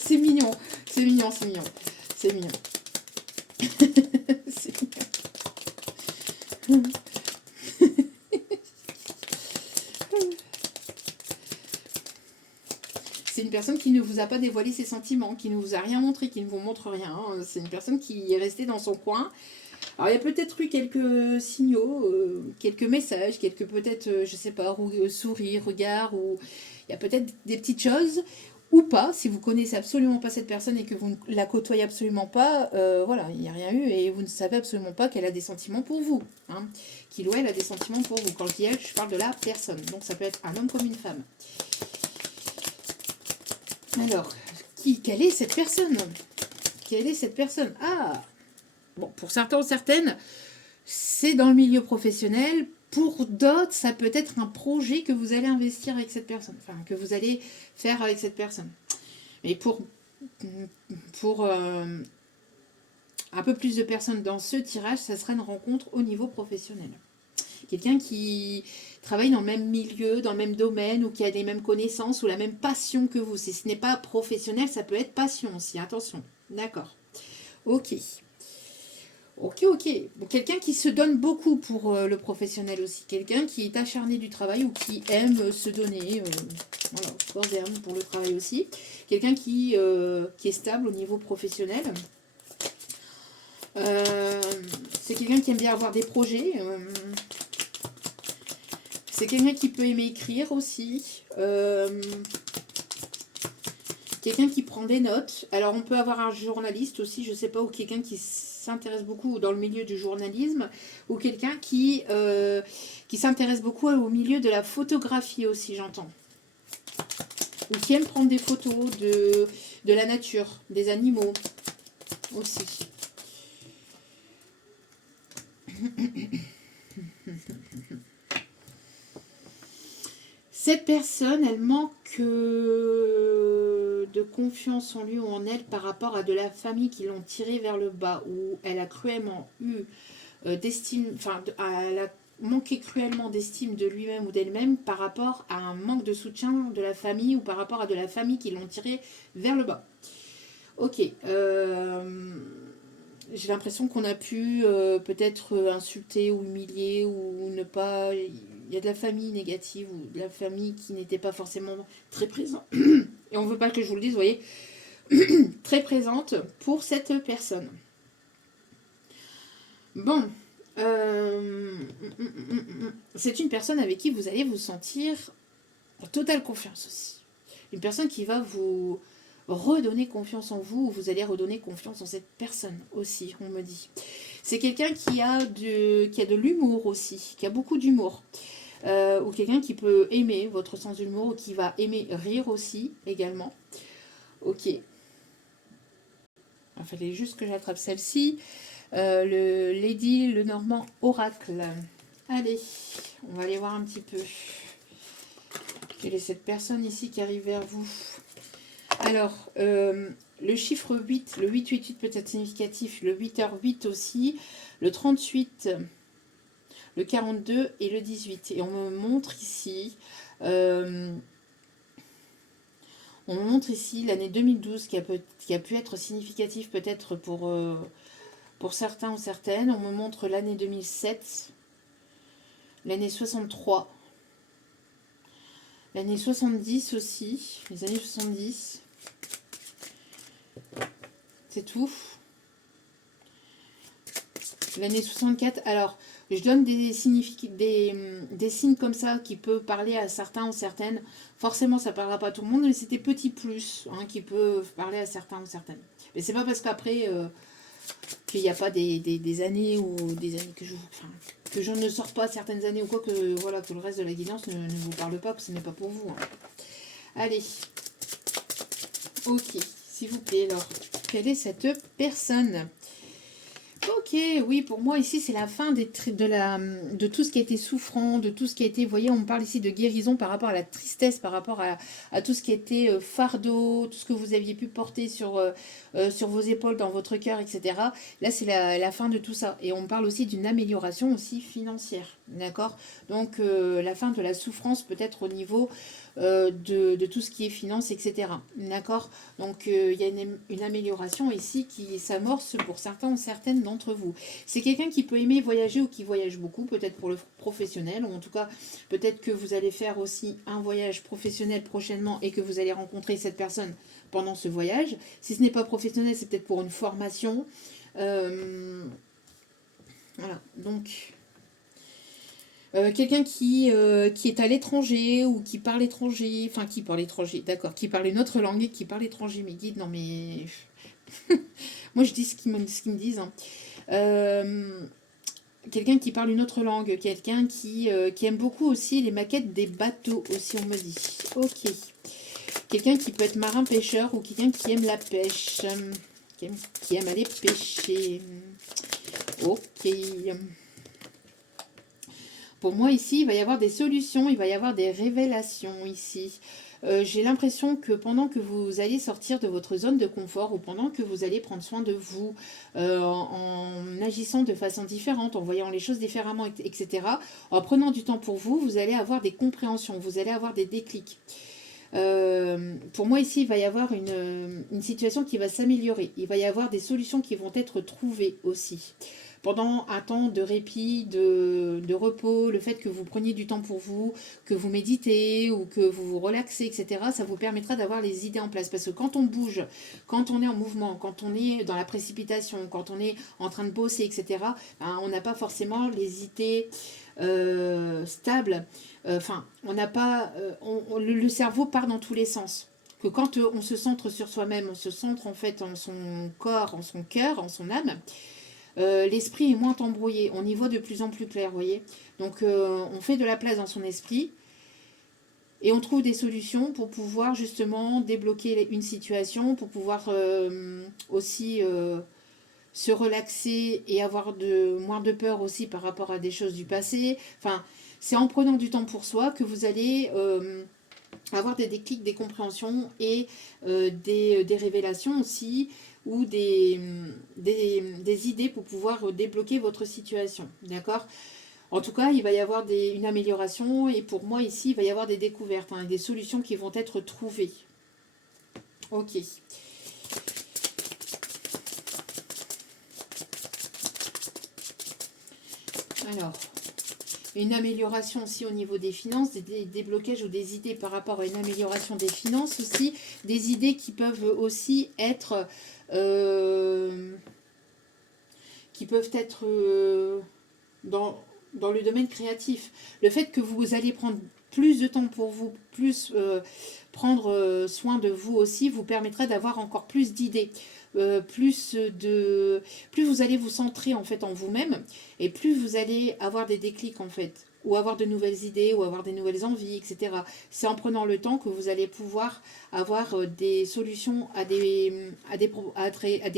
C'est mignon, c'est mignon, c'est mignon. C'est mignon. C'est mignon. C'est une personne qui ne vous a pas dévoilé ses sentiments, qui ne vous a rien montré, qui ne vous montre rien. C'est une personne qui est restée dans son coin. Alors, il y a peut-être eu quelques signaux, quelques messages, quelques peut-être, je sais pas, sourires, regards, ou il y a peut-être des petites choses, ou pas, si vous connaissez absolument pas cette personne et que vous ne la côtoyez absolument pas, voilà, il n'y a rien eu et vous ne savez absolument pas qu'elle a des sentiments pour vous. Hein, qu'il ou elle a des sentiments pour vous. Quand je dis elle, je parle de la personne. Donc, ça peut être un homme comme une femme. Alors, quelle est cette personne? Quelle est cette personne? Ah, bon, pour certains ou certaines, c'est dans le milieu professionnel. Pour d'autres, ça peut être un projet que vous allez investir avec cette personne. Enfin, que vous allez faire avec cette personne. Mais pour un peu plus de personnes dans ce tirage, ça sera une rencontre au niveau professionnel. Quelqu'un qui travaille dans le même milieu, dans le même domaine, ou qui a les mêmes connaissances, ou la même passion que vous. Si ce n'est pas professionnel, ça peut être passion aussi, attention. D'accord. Ok. Ok. Bon, quelqu'un qui se donne beaucoup pour le professionnel aussi. Quelqu'un qui est acharné du travail ou qui aime se donner. Voilà, corps et âme pour le travail aussi. Quelqu'un qui est stable au niveau professionnel. C'est quelqu'un qui aime bien avoir des projets. C'est quelqu'un qui peut aimer écrire aussi. Quelqu'un qui prend des notes. Alors, on peut avoir un journaliste aussi, je ne sais pas, ou quelqu'un qui s'intéresse beaucoup dans le milieu du journalisme, ou quelqu'un qui s'intéresse beaucoup au milieu de la photographie aussi, j'entends. Ou qui aime prendre des photos de la nature, des animaux aussi. Cette personne, elle manque de confiance en lui ou en elle par rapport à de la famille qui l'ont tirée vers le bas, où elle a cruellement eu d'estime, enfin, elle a manqué cruellement d'estime de lui-même ou d'elle-même par rapport à un manque de soutien de la famille ou par rapport à de la famille qui l'ont tirée vers le bas. Ok. J'ai l'impression qu'on a pu peut-être insulter ou humilier ou ne pas. Il y a de la famille négative ou de la famille qui n'était pas forcément très présente. Et on ne veut pas que je vous le dise, vous voyez, très présente pour cette personne. Bon. C'est une personne avec qui vous allez vous sentir en totale confiance aussi. Une personne qui va vous redonner confiance en vous, ou vous allez redonner confiance en cette personne aussi, on me dit. C'est quelqu'un qui a de l'humour aussi, qui a beaucoup d'humour. Ou quelqu'un qui peut aimer votre sens d'humour, ou qui va aimer rire aussi, également. Ok. Il fallait juste que j'attrape celle-ci. Le Lady Lenormand Oracle. Allez, on va aller voir un petit peu. Quelle est cette personne ici qui arrive vers vous? Alors, le chiffre 8, le 888 peut être significatif, le 8h8 aussi, le 38, le 42 et le 18. Et on me montre ici, l'année 2012 qui a pu être significatif peut-être pour certains ou certaines. On me montre l'année 2007, l'année 63, l'année 70 aussi, les années 70. C'est tout. L'année 64. Alors, je donne des signes comme ça qui peuvent parler à certains ou certaines. Forcément, ça ne parlera pas à tout le monde, mais c'était petit plus qui peut parler à certains ou certaines. Mais c'est pas parce qu'après qu'il n'y a pas des années ou des années que je ne sors pas certaines années ou quoi que voilà que le reste de la guidance ne vous parle pas, parce que ce n'est pas pour vous. Allez. Ok, s'il vous plaît, alors, quelle est cette personne? Ok, oui, pour moi ici c'est la fin de tout ce qui a été souffrant, de tout ce qui a été, vous voyez, on me parle ici de guérison par rapport à la tristesse, par rapport à tout ce qui a été fardeau, tout ce que vous aviez pu porter sur vos épaules, dans votre cœur, etc. Là c'est la fin de tout ça. Et on me parle aussi d'une amélioration aussi financière, d'accord? Donc la fin de la souffrance peut-être au niveau de tout ce qui est finance, etc. D'accord? Donc il y a une amélioration ici qui s'amorce pour certains ou certaines d'entre vous. C'est quelqu'un qui peut aimer voyager ou qui voyage beaucoup, peut-être pour le professionnel, ou en tout cas peut-être que vous allez faire aussi un voyage professionnel prochainement et que vous allez rencontrer cette personne pendant ce voyage. Si ce n'est pas professionnel, c'est peut-être pour une formation. Voilà, donc quelqu'un qui est à l'étranger ou qui parle étranger, enfin qui parle étranger, d'accord, qui parle une autre langue et qui parle étranger, mes guides, non mais... Moi je dis ce qu'ils me disent. Hein. Euh, Quelqu'un qui parle une autre langue, quelqu'un qui aime beaucoup aussi les maquettes des bateaux aussi, on me dit. Ok. Quelqu'un qui peut être marin-pêcheur ou quelqu'un qui aime la pêche, qui aime aller pêcher. Ok. Pour moi, ici, il va y avoir des solutions, il va y avoir des révélations ici. J'ai l'impression que pendant que vous allez sortir de votre zone de confort ou pendant que vous allez prendre soin de vous en agissant de façon différente, en voyant les choses différemment, etc., en prenant du temps pour vous, vous allez avoir des compréhensions, vous allez avoir des déclics. Pour moi ici, il va y avoir une situation qui va s'améliorer. Il va y avoir des solutions qui vont être trouvées aussi. Pendant un temps de répit, de repos, le fait que vous preniez du temps pour vous, que vous méditez ou que vous vous relaxez, etc., ça vous permettra d'avoir les idées en place. Parce que quand on bouge, quand on est en mouvement, quand on est dans la précipitation, quand on est en train de bosser, etc., ben, on n'a pas forcément les idées stables. Enfin, on n'a pas... le cerveau part dans tous les sens. Que quand on se centre sur soi-même, on se centre en fait en son corps, en son cœur, en son âme, l'esprit est moins embrouillé, on y voit de plus en plus clair, vous voyez. Donc on fait de la place dans son esprit et on trouve des solutions pour pouvoir justement débloquer une situation, pour pouvoir aussi se relaxer et avoir moins de peur aussi par rapport à des choses du passé. Enfin, c'est en prenant du temps pour soi que vous allez avoir des déclics, des compréhensions et des révélations aussi ou des idées pour pouvoir débloquer votre situation. D'accord? En tout cas, il va y avoir une amélioration et pour moi ici, il va y avoir des découvertes, hein, des solutions qui vont être trouvées. Ok. Alors, une amélioration aussi au niveau des finances, des blocages ou des idées par rapport à une amélioration des finances aussi, des idées qui peuvent aussi être dans le domaine créatif. Le fait que vous allez prendre plus de temps pour vous, plus prendre soin de vous aussi, vous permettra d'avoir encore plus d'idées. Plus vous allez vous centrer en fait en vous-même et plus vous allez avoir des déclics en fait ou avoir de nouvelles idées ou avoir des nouvelles envies, etc. C'est en prenant le temps que vous allez pouvoir avoir des solutions à des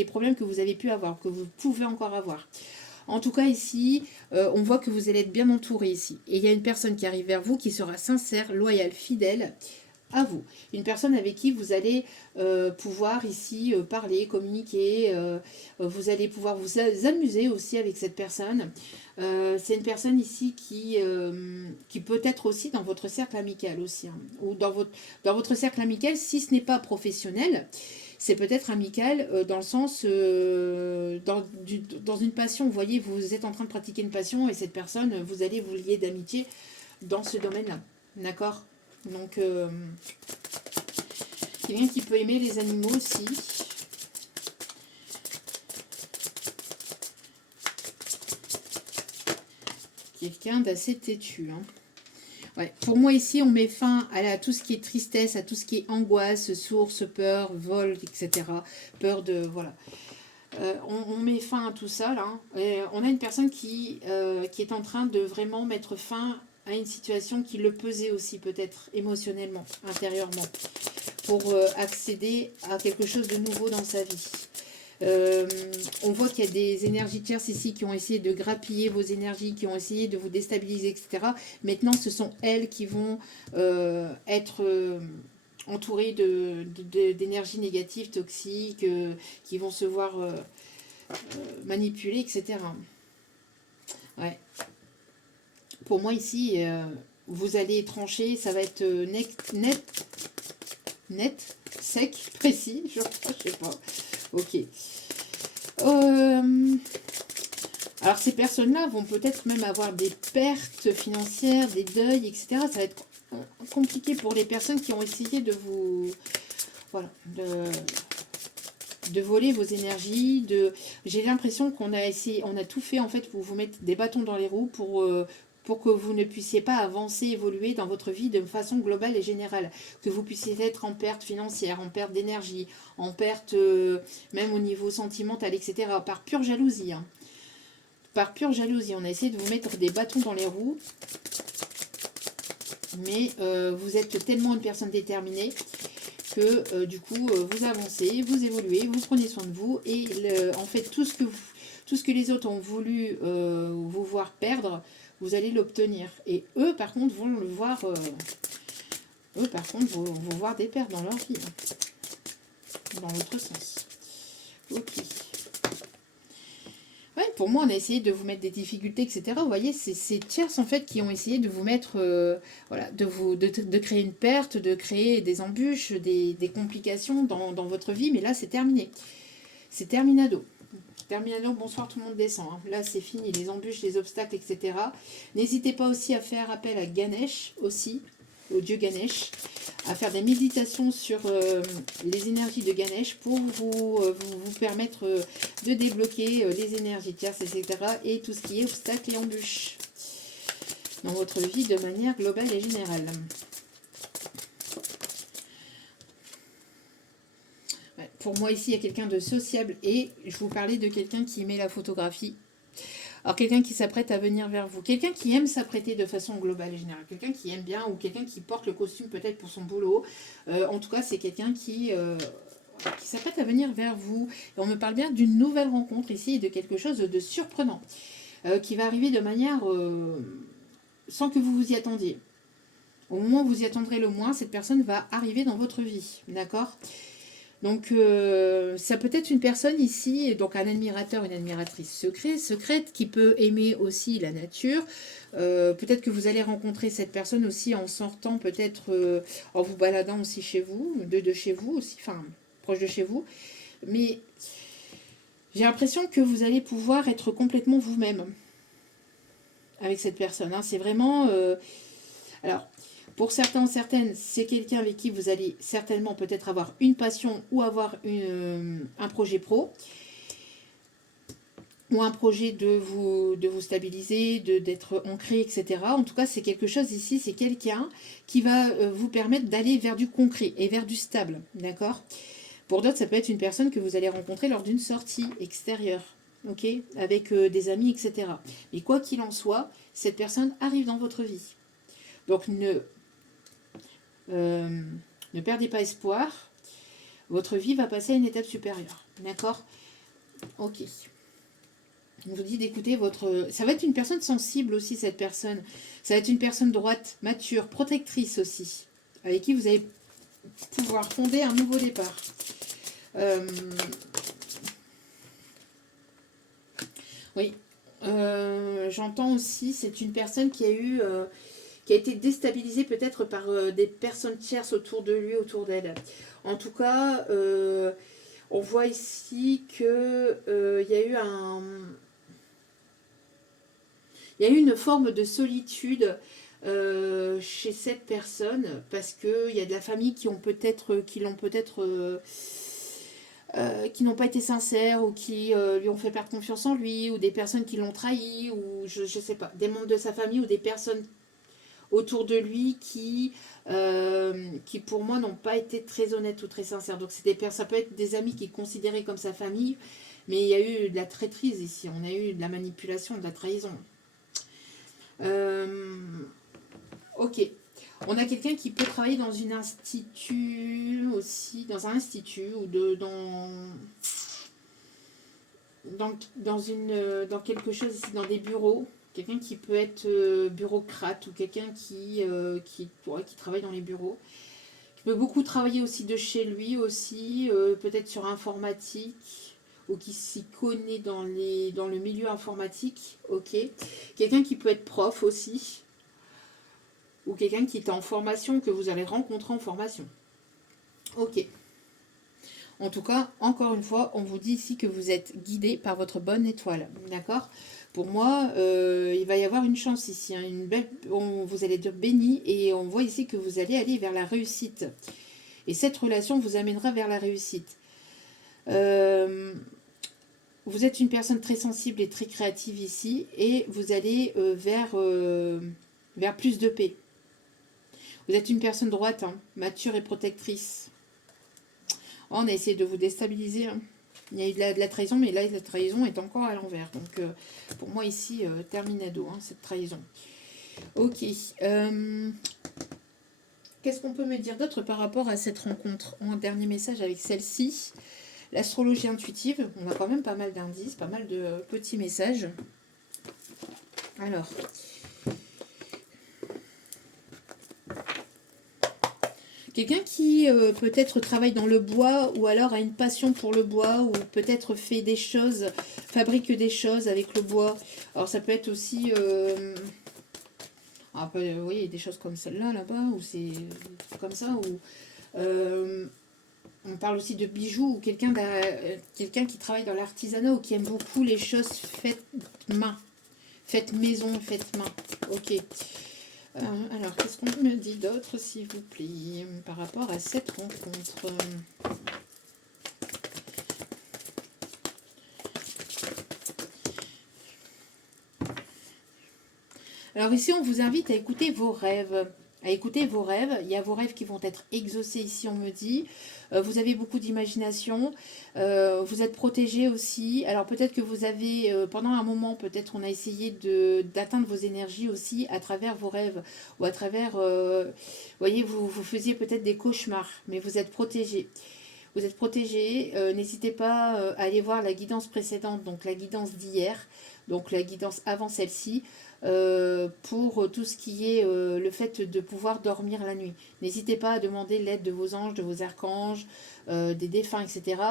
problèmes que vous avez pu avoir, que vous pouvez encore avoir. En tout cas ici, on voit que vous allez être bien entouré ici. Et il y a une personne qui arrive vers vous qui sera sincère, loyale, fidèle à vous. Une personne avec qui vous allez pouvoir ici parler, communiquer, vous allez pouvoir vous amuser aussi avec cette personne. C'est une personne ici qui peut être aussi dans votre cercle amical aussi, hein, ou dans votre cercle amical si ce n'est pas professionnel. C'est peut-être amical dans le sens, dans une passion, vous voyez, vous êtes en train de pratiquer une passion et cette personne, vous allez vous lier d'amitié dans ce domaine-là. D'accord? Donc, quelqu'un qui peut aimer les animaux aussi. Quelqu'un d'assez têtu. Hein. Ouais. Pour moi ici, on met fin à tout ce qui est tristesse, à tout ce qui est angoisse, source, peur, vol, etc. Peur de... Voilà. On met fin à tout ça, là. Et on a une personne qui est en train de vraiment mettre fin à une situation qui le pesait aussi, peut-être, émotionnellement, intérieurement, pour accéder à quelque chose de nouveau dans sa vie. On voit qu'il y a des énergies tierces ici qui ont essayé de grappiller vos énergies, qui ont essayé de vous déstabiliser, etc. Maintenant, ce sont elles qui vont être entourées d'énergies négatives, toxiques, qui vont se voir manipuler, etc. Ouais. Pour moi, ici, vous allez trancher, ça va être net, sec, précis, je sais pas. Ok. Alors ces personnes-là vont peut-être même avoir des pertes financières, des deuils, etc. Ça va être compliqué pour les personnes qui ont essayé de vous... Voilà, de voler vos énergies. J'ai l'impression qu'on a essayé, on a tout fait en fait pour vous mettre des bâtons dans les roues, pour que vous ne puissiez pas avancer, évoluer dans votre vie de façon globale et générale. Que vous puissiez être en perte financière, en perte d'énergie, en perte même au niveau sentimental, etc. Par pure jalousie. Hein. Par pure jalousie. On a essayé de vous mettre des bâtons dans les roues. Mais vous êtes tellement une personne déterminée que du coup, vous avancez, vous évoluez, vous prenez soin de vous. Et en fait, tout ce que les autres ont voulu vous voir perdre, vous allez l'obtenir. Et eux, par contre, vont le voir... eux, par contre, vont voir des pertes dans leur vie. Dans l'autre sens. Ok. Ouais, pour moi, on a essayé de vous mettre des difficultés, etc. Vous voyez, c'est ces tierces, en fait, qui ont essayé de vous mettre... voilà, de créer une perte, de créer des embûches, des complications dans votre vie. Mais là, c'est terminé. C'est terminado. Terminado, bonsoir, tout le monde descend. Hein. Là, c'est fini, les embûches, les obstacles, etc. N'hésitez pas aussi à faire appel à Ganesh, aussi, au dieu Ganesh, à faire des méditations sur les énergies de Ganesh pour vous permettre de débloquer les énergies tierces, etc. Et tout ce qui est obstacles et embûches dans votre vie de manière globale et générale. Pour moi, ici, il y a quelqu'un de sociable et je vous parlais de quelqu'un qui aimait la photographie. Alors, quelqu'un qui s'apprête à venir vers vous. Quelqu'un qui aime s'apprêter de façon globale et générale. Quelqu'un qui aime bien ou quelqu'un qui porte le costume peut-être pour son boulot. En tout cas, c'est quelqu'un qui s'apprête à venir vers vous. Et on me parle bien d'une nouvelle rencontre ici et de quelque chose de surprenant qui va arriver de manière sans que vous vous y attendiez. Au moment où vous y attendrez le moins, cette personne va arriver dans votre vie. D'accord ? Donc, ça peut être une personne ici, donc un admirateur, une admiratrice secrète, qui peut aimer aussi la nature. Peut-être que vous allez rencontrer cette personne aussi en sortant, peut-être en vous baladant aussi chez vous, de chez vous aussi, enfin, proche de chez vous. Mais j'ai l'impression que vous allez pouvoir être complètement vous-même avec cette personne. Hein. C'est vraiment... alors, pour certains, certaines, c'est quelqu'un avec qui vous allez certainement peut-être avoir une passion ou avoir un projet pro ou un projet de vous stabiliser, d'être ancré, etc. En tout cas, c'est quelque chose ici, c'est quelqu'un qui va vous permettre d'aller vers du concret et vers du stable, d'accord ? Pour d'autres, ça peut être une personne que vous allez rencontrer lors d'une sortie extérieure, ok ? Avec des amis, etc. Mais quoi qu'il en soit, cette personne arrive dans votre vie. Donc, ne perdez pas espoir. Votre vie va passer à une étape supérieure. D'accord ? Ok. On vous dit d'écouter votre... Ça va être une personne sensible aussi, cette personne. Ça va être une personne droite, mature, protectrice aussi, avec qui vous allez pouvoir fonder un nouveau départ. Oui. J'entends aussi, c'est une personne qui a eu... qui a été déstabilisée peut-être par des personnes tierces autour de lui, autour d'elle. En tout cas, on voit ici que il y a eu une forme de solitude chez cette personne parce qu'il y a de la famille qui l'ont peut-être qui n'ont pas été sincères ou qui lui ont fait perdre confiance en lui, ou des personnes qui l'ont trahi, ou je ne sais pas, des membres de sa famille ou des personnes autour de lui qui pour moi n'ont pas été très honnêtes ou très sincères. Donc ça peut être des amis qui considéraient comme sa famille, mais il y a eu de la traîtrise ici, on a eu de la manipulation, de la trahison. Ok. On a quelqu'un qui peut travailler dans un institut aussi, dans un institut ou dans... dans quelque chose ici, dans des bureaux. Quelqu'un qui peut être bureaucrate ou quelqu'un ouais, qui travaille dans les bureaux. Qui peut beaucoup travailler aussi de chez lui aussi, peut-être sur informatique ou qui s'y connaît dans le milieu informatique. Ok. Quelqu'un qui peut être prof aussi. Ou quelqu'un qui est en formation, que vous allez rencontrer en formation. Ok. En tout cas, encore une fois, on vous dit ici que vous êtes guidé par votre bonne étoile. D'accord? Pour moi, il va y avoir une chance ici. Hein, vous allez être béni et on voit ici que vous allez aller vers la réussite. Et cette relation vous amènera vers la réussite. Vous êtes une personne très sensible et très créative ici et vous allez vers plus de paix. Vous êtes une personne droite, hein, mature et protectrice. Oh, on a essayé de vous déstabiliser. Hein. Il y a eu de la trahison, mais là, la trahison est encore à l'envers. Donc, pour moi, ici, terminado, hein, cette trahison. Ok. Qu'est-ce qu'on peut me dire d'autre par rapport à cette rencontre? Un dernier message avec celle-ci. L'astrologie intuitive. On a quand même pas mal d'indices, pas mal de petits messages. Alors... Quelqu'un qui peut-être travaille dans le bois ou alors a une passion pour le bois ou peut-être fait des choses, fabrique des choses avec le bois. Alors ça peut être aussi, oui, des choses comme celle-là là-bas ou c'est comme ça. Ou on parle aussi de bijoux ou quelqu'un qui travaille dans l'artisanat ou qui aime beaucoup les choses faites main, faites maison, faites main. Ok. Alors, qu'est-ce qu'on me dit d'autre, s'il vous plaît, par rapport à cette rencontre? Alors ici, on vous invite à écouter vos rêves. À écouter vos rêves. Il y a vos rêves qui vont être exaucés ici, on me dit. Vous avez beaucoup d'imagination. Vous êtes protégé aussi. Alors peut-être que vous avez, pendant un moment, peut-être on a essayé d'atteindre vos énergies aussi à travers vos rêves. Ou à travers, vous voyez, vous faisiez peut-être des cauchemars, mais vous êtes protégé. Vous êtes protégé. N'hésitez pas à aller voir la guidance précédente, donc la guidance d'hier, donc la guidance avant celle-ci. Pour tout ce qui est le fait de pouvoir dormir la nuit. N'hésitez pas à demander l'aide de vos anges, de vos archanges, des défunts, etc.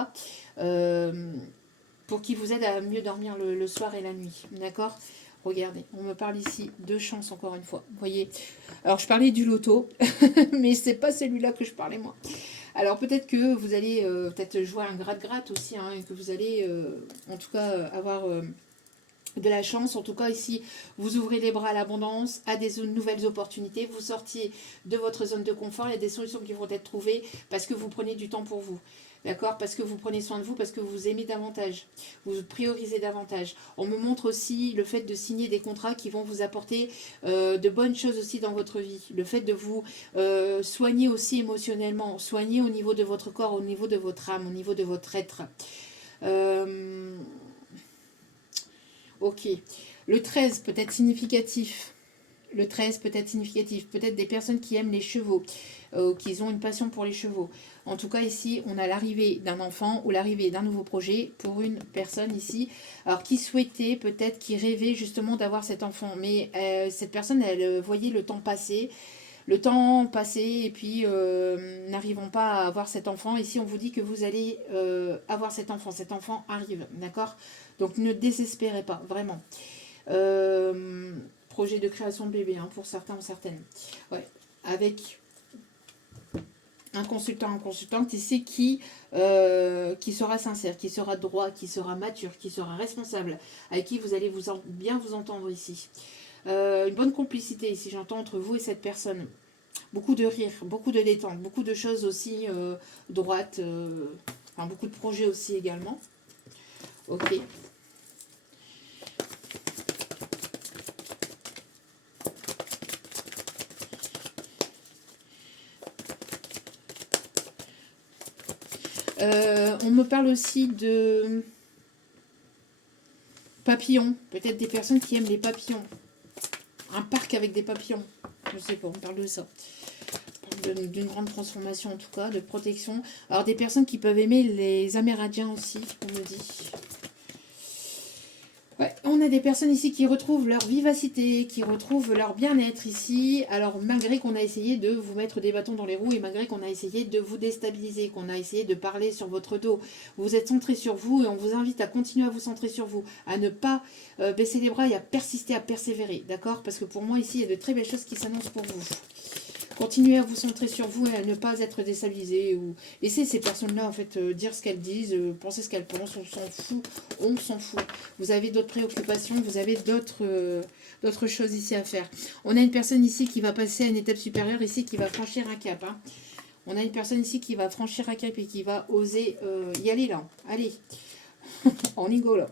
Pour qu'ils vous aident à mieux dormir le soir et la nuit. D'accord? Regardez, on me parle ici de chance encore une fois. Vous voyez? Alors je parlais du loto, mais c'est pas celui-là que je parlais moi. Alors peut-être que vous allez peut-être jouer un gratte-gratte aussi, hein, et que vous allez en tout cas avoir de la chance. En tout cas ici, vous ouvrez les bras à l'abondance, à des nouvelles opportunités, vous sortiez de votre zone de confort, il y a des solutions qui vont être trouvées parce que vous prenez du temps pour vous. D'accord? Parce que vous prenez soin de vous, parce que vous aimez davantage, vous priorisez davantage. On me montre aussi le fait de signer des contrats qui vont vous apporter de bonnes choses aussi dans votre vie. Le fait de vous soigner aussi émotionnellement, soigner au niveau de votre corps, au niveau de votre âme, au niveau de votre être. Ok. Le 13 peut être significatif. Le 13 peut être significatif. Peut-être des personnes qui aiment les chevaux, qui ont une passion pour les chevaux. En tout cas, ici, on a l'arrivée d'un enfant ou l'arrivée d'un nouveau projet pour une personne ici. Alors, qui souhaitait, peut-être, qui rêvait justement d'avoir cet enfant. Mais cette personne, elle voyait le temps passer. Le temps passé et puis n'arrivons pas à avoir cet enfant. Ici, on vous dit que vous allez avoir cet enfant. Cet enfant arrive, d'accord? Donc, ne désespérez pas, vraiment. Projet de création de bébé, hein, pour certains ou certaines. Ouais, avec un consultant ici qui sera sincère, qui sera droit, qui sera mature, qui sera responsable, avec qui vous allez bien vous entendre ici. Une bonne complicité ici, j'entends, entre vous et cette personne. Beaucoup de rire, beaucoup de détente, beaucoup de choses aussi droites, enfin, beaucoup de projets aussi également. Ok. On me parle aussi de papillons, peut-être des personnes qui aiment les papillons. Un parc avec des papillons, je sais pas, on parle de ça. On parle d'une grande transformation en tout cas, de protection. Alors des personnes qui peuvent aimer les Amérindiens aussi, on me dit. on a des personnes ici qui retrouvent leur vivacité, qui retrouvent leur bien-être ici. Alors, malgré qu'on a essayé de vous mettre des bâtons dans les roues et malgré qu'on a essayé de vous déstabiliser, qu'on a essayé de parler sur votre dos, vous êtes centré sur vous et on vous invite à continuer à vous centrer sur vous, à ne pas baisser les bras et à persister, à persévérer, d'accord? Parce que pour moi, ici, il y a de très belles choses qui s'annoncent pour vous. Continuez à vous centrer sur vous et à ne pas être déstabilisé. Ou laissez ces personnes-là, en fait, dire ce qu'elles disent, penser ce qu'elles pensent, on s'en fout. On s'en fout. Vous avez d'autres préoccupations, vous avez d'autres choses ici à faire. On a une personne ici qui va passer à une étape supérieure, ici, qui va franchir un cap. Hein. On a une personne ici qui va franchir un cap et qui va oser y aller, là. Allez, on y go, là.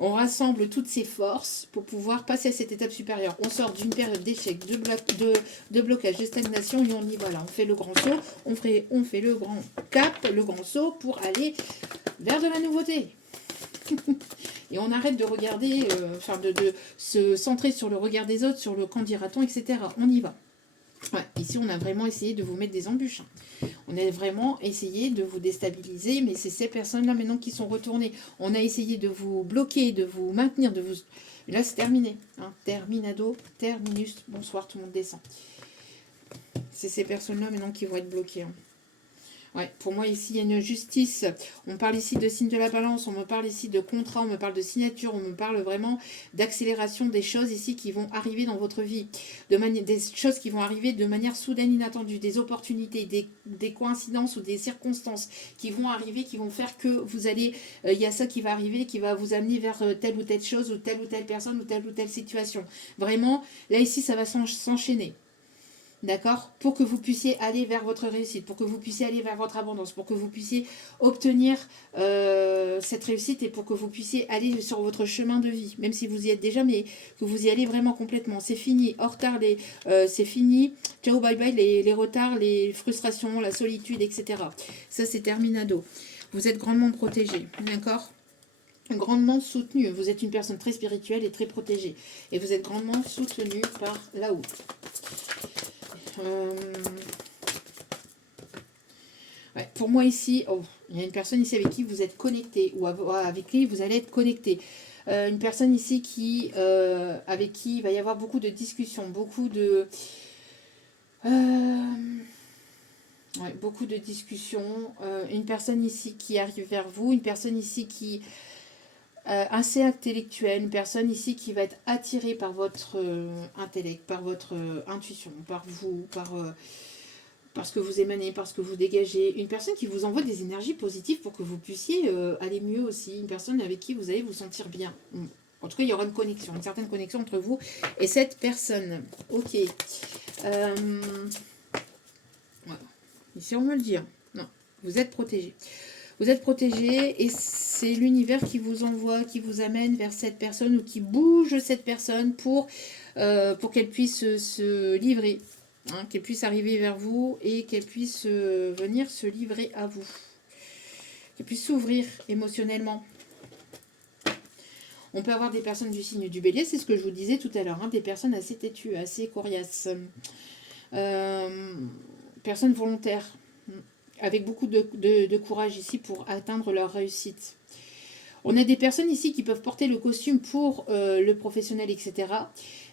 On rassemble toutes ses forces pour pouvoir passer à cette étape supérieure. On sort d'une période d'échec, de blocage, de stagnation et on y va là. On fait le grand saut, on fait le grand cap, le grand saut pour aller vers de la nouveauté. Et on arrête de regarder, de se centrer sur le regard des autres, sur le qu'en dira-t-on, etc. On y va. Ouais, ici, on a vraiment essayé de vous mettre des embûches. On a vraiment essayé de vous déstabiliser, mais c'est ces personnes-là maintenant qui sont retournées. On a essayé de vous bloquer, de vous maintenir, de vous... Là, c'est terminé. Hein. Terminado, terminus. Bonsoir, tout le monde descend. C'est ces personnes-là maintenant qui vont être bloquées. Hein. Ouais, pour moi, ici, il y a une justice. On parle ici de signe de la balance, on me parle ici de contrat, on me parle de signature, on me parle vraiment d'accélération des choses ici qui vont arriver dans votre vie. Des choses qui vont arriver de manière soudaine, inattendue, des opportunités, des coïncidences ou des circonstances qui vont arriver, qui vont faire que vous allez... Il y a ça qui va arriver, qui va vous amener vers telle ou telle chose, ou telle personne, ou telle situation. Vraiment, là, ici, ça va s'enchaîner. D'accord? Pour que vous puissiez aller vers votre réussite, pour que vous puissiez aller vers votre abondance, pour que vous puissiez obtenir cette réussite et pour que vous puissiez aller sur votre chemin de vie, même si vous y êtes déjà, mais que vous y allez vraiment complètement. C'est fini, en retard, c'est fini, ciao, bye bye, les retards, les frustrations, la solitude, etc. Ça, c'est terminado. Vous êtes grandement protégé, d'accord? Grandement soutenu. Vous êtes une personne très spirituelle et très protégée. Et vous êtes grandement soutenu par là-haut. Ouais, pour moi ici, il y a une personne ici avec qui vous êtes connecté ou avec qui vous allez être connecté. Une personne ici avec qui il va y avoir beaucoup de discussions, beaucoup de discussions. Une personne ici qui arrive vers vous, une personne ici qui assez intellectuelle, une personne ici qui va être attirée par votre intellect, par votre intuition, par vous, par ce que vous émanez, par ce que vous dégagez. Une personne qui vous envoie des énergies positives pour que vous puissiez aller mieux aussi. Une personne avec qui vous allez vous sentir bien. En tout cas, il y aura une certaine connexion entre vous et cette personne. Ok. Voilà. Ici, on me le dit. Non, vous êtes protégé. Vous êtes protégé et c'est l'univers qui vous envoie, qui vous amène vers cette personne ou qui bouge cette personne pour qu'elle puisse se livrer, hein, qu'elle puisse arriver vers vous et qu'elle puisse venir se livrer à vous, qu'elle puisse s'ouvrir émotionnellement. On peut avoir des personnes du signe du bélier, c'est ce que je vous disais tout à l'heure, hein, des personnes assez têtues, assez coriaces, personnes volontaires, avec beaucoup de courage ici pour atteindre leur réussite. On a des personnes ici qui peuvent porter le costume pour le professionnel, etc.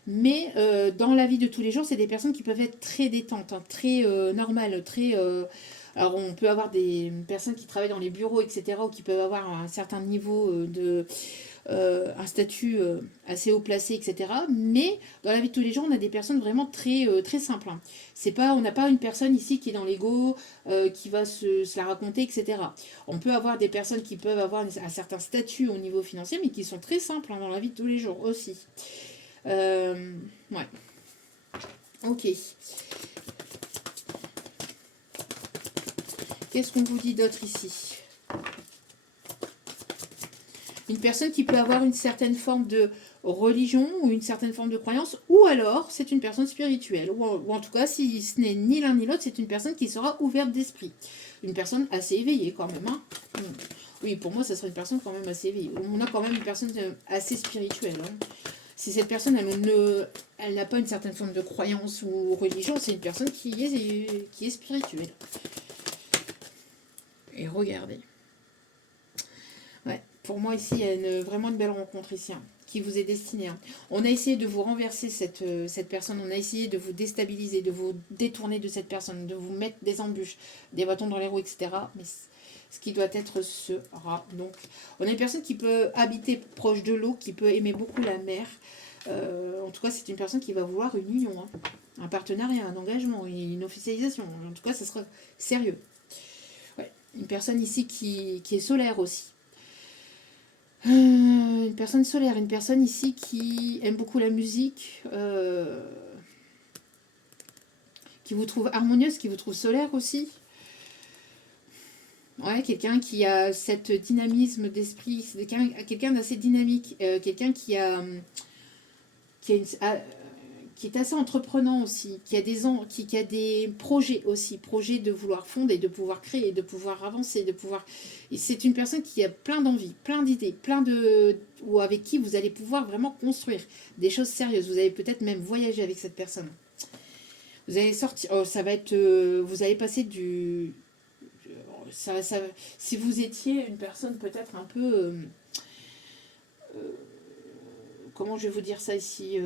Mais dans la vie de tous les jours, c'est des personnes qui peuvent être très détentes, hein, très normales, très... alors on peut avoir des personnes qui travaillent dans les bureaux, etc. ou qui peuvent avoir un certain niveau un statut assez haut placé, etc. Mais dans la vie de tous les jours, on a des personnes vraiment très, très simples. Hein. On n'a pas une personne ici qui est dans l'ego, qui va se la raconter, etc. On peut avoir des personnes qui peuvent avoir un certain statut au niveau financier, mais qui sont très simples hein, dans la vie de tous les jours aussi. Ouais. Ok. Qu'est-ce qu'on vous dit d'autre ici ? Une personne qui peut avoir une certaine forme de religion ou une certaine forme de croyance, ou alors c'est une personne spirituelle, ou en tout cas, si ce n'est ni l'un ni l'autre, c'est une personne qui sera ouverte d'esprit. Une personne assez éveillée quand même. Hein. Oui, pour moi, ça serait une personne quand même assez éveillée. On a quand même une personne assez spirituelle. Hein. Si cette personne, elle n'a pas une certaine forme de croyance ou religion, c'est une personne qui est spirituelle. Et regardez. Ouais. Pour moi, ici, il y a vraiment une belle rencontre ici, hein, qui vous est destinée. Hein. On a essayé de vous renverser cette personne, on a essayé de vous déstabiliser, de vous détourner de cette personne, de vous mettre des embûches, des bâtons dans les roues, etc. Mais ce qui doit être sera. Donc, on a une personne qui peut habiter proche de l'eau, qui peut aimer beaucoup la mer. En tout cas, c'est une personne qui va vouloir une union, hein, un partenariat, un engagement, une officialisation. En tout cas, ça sera sérieux. Ouais. Une personne ici qui est solaire aussi. Une personne solaire, une personne ici qui aime beaucoup la musique, qui vous trouve harmonieuse, qui vous trouve solaire aussi. Ouais, quelqu'un qui a cette dynamisme d'esprit, c'est quelqu'un d'assez dynamique, quelqu'un qui est assez entreprenant aussi, qui a des projets aussi, projets de vouloir fonder, de pouvoir créer, de pouvoir avancer, de pouvoir... Et c'est une personne qui a plein d'envie, plein d'idées, ou avec qui vous allez pouvoir vraiment construire des choses sérieuses. Vous allez peut-être même voyager avec cette personne. Vous allez sortir, ça va être, vous allez passer du... si vous étiez une personne peut-être un peu... comment je vais vous dire ça ici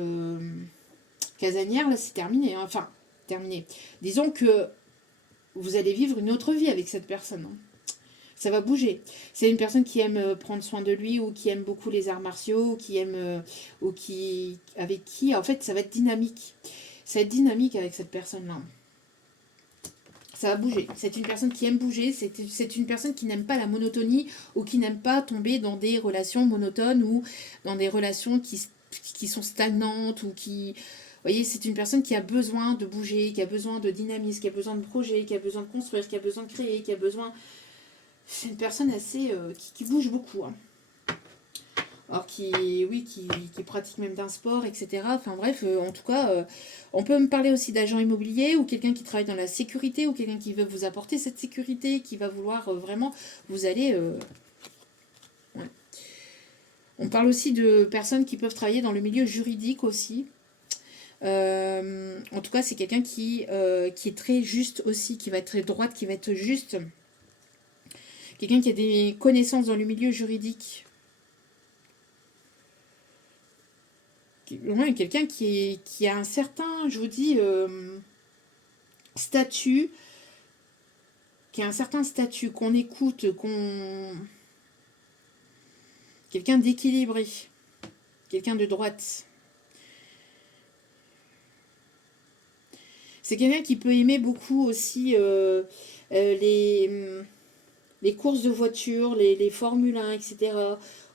casanière, là c'est terminé. Hein. Enfin, terminé. Disons que vous allez vivre une autre vie avec cette personne. Hein. Ça va bouger. C'est une personne qui aime prendre soin de lui ou qui aime beaucoup les arts martiaux, avec qui, en fait, ça va être dynamique. Ça va être dynamique avec cette personne-là. Ça va bouger. C'est une personne qui aime bouger. C'est une personne qui n'aime pas la monotonie ou qui n'aime pas tomber dans des relations monotones ou dans des relations qui sont stagnantes ou qui... Vous voyez, c'est une personne qui a besoin de bouger, qui a besoin de dynamisme, qui a besoin de projet, qui a besoin de construire, qui a besoin de créer, qui a besoin... C'est une personne assez... qui bouge beaucoup. Hein. Alors qui pratique même d'un sport, etc. Enfin bref, en tout cas, on peut me parler aussi d'agent immobilier ou quelqu'un qui travaille dans la sécurité ou quelqu'un qui veut vous apporter cette sécurité, qui va vouloir vraiment... Vous allez... ouais. On parle aussi de personnes qui peuvent travailler dans le milieu juridique aussi. En tout cas, c'est quelqu'un qui est très juste aussi, qui va être très droite, qui va être juste. Quelqu'un qui a des connaissances dans le milieu juridique. Ouais, quelqu'un qui a un certain, je vous dis, statut, qui a un certain statut, qu'on écoute, quelqu'un d'équilibré, quelqu'un de droite. C'est quelqu'un qui peut aimer beaucoup aussi les courses de voitures, les Formule 1, etc.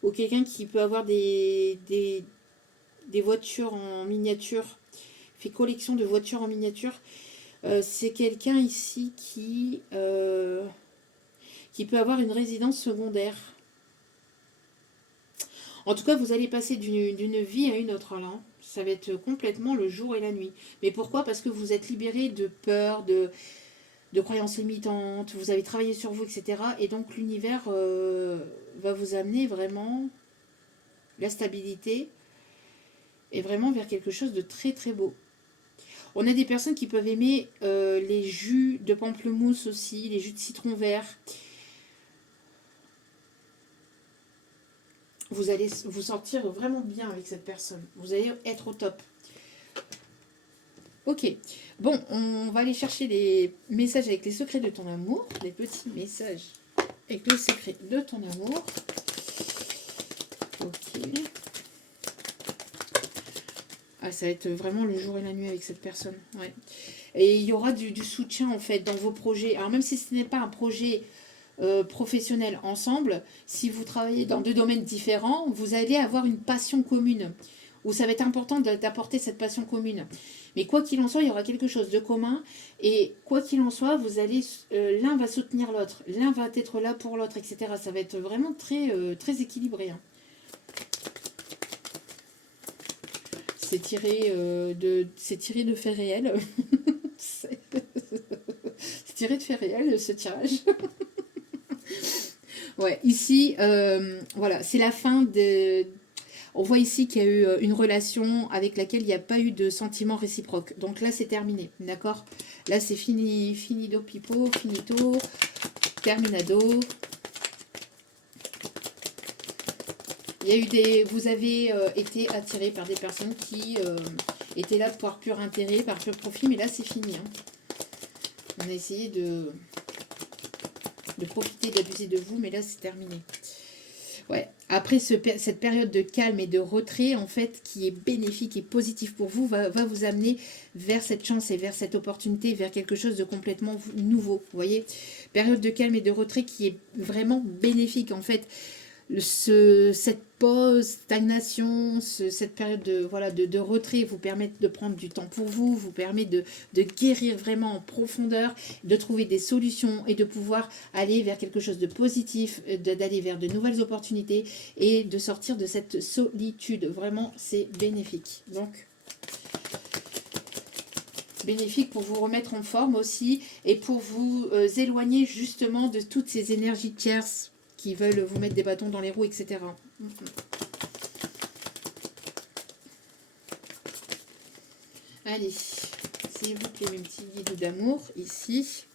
Ou quelqu'un qui peut avoir des voitures en miniature, fait collection de voitures en miniature. C'est quelqu'un ici qui peut avoir une résidence secondaire. En tout cas, vous allez passer d'une vie à une autre. Là. Ça va être complètement le jour et la nuit. Mais pourquoi? Parce que vous êtes libéré de peur, de croyances limitantes, vous avez travaillé sur vous, etc. Et donc l'univers va vous amener vraiment la stabilité et vraiment vers quelque chose de très très beau. On a des personnes qui peuvent aimer les jus de pamplemousse aussi, les jus de citron vert. Vous allez vous sentir vraiment bien avec cette personne. Vous allez être au top. Ok. Bon, on va aller chercher les messages avec les secrets de ton amour. Les petits messages avec les secrets de ton amour. Ok. Ah, ça va être vraiment le jour et la nuit avec cette personne. Ouais. Et il y aura du soutien en fait dans vos projets. Alors même si ce n'est pas un projet professionnel ensemble, si vous travaillez dans deux domaines différents, vous allez avoir une passion commune. Où ça va être important d'apporter cette passion commune. Mais quoi qu'il en soit, il y aura quelque chose de commun. Et quoi qu'il en soit, vous allez, l'un va soutenir l'autre. L'un va être là pour l'autre, etc. Ça va être vraiment très, très équilibré. Hein. C'est tiré de faits réels. C'est tiré de faits réels, ce tirage. Ouais, ici, voilà, c'est la fin de... On voit ici qu'il y a eu une relation avec laquelle il n'y a pas eu de sentiments réciproques. Donc là, c'est terminé, d'accord? Là, c'est fini, finito pipo, finito, terminado. Il y a eu vous avez été attiré par des personnes qui étaient là par pur intérêt, par pur profit, mais là c'est fini. Hein. On a essayé de profiter, d'abuser de vous, mais là c'est terminé. Ouais. Après cette période de calme et de retrait, en fait, qui est bénéfique et positive pour vous, va vous amener vers cette chance et vers cette opportunité, vers quelque chose de complètement nouveau. Vous voyez, période de calme et de retrait qui est vraiment bénéfique, en fait. Cette pause, stagnation, cette période de retrait vous permet de prendre du temps pour vous, vous permet de guérir vraiment en profondeur, de trouver des solutions et de pouvoir aller vers quelque chose de positif, d'aller vers de nouvelles opportunités et de sortir de cette solitude. Vraiment, c'est bénéfique. Donc, bénéfique pour vous remettre en forme aussi et pour vous éloigner justement de toutes ces énergies tierces qui veulent vous mettre des bâtons dans les roues, etc. Allez, s'il vous plaît, mes petits guides d'amour, ici.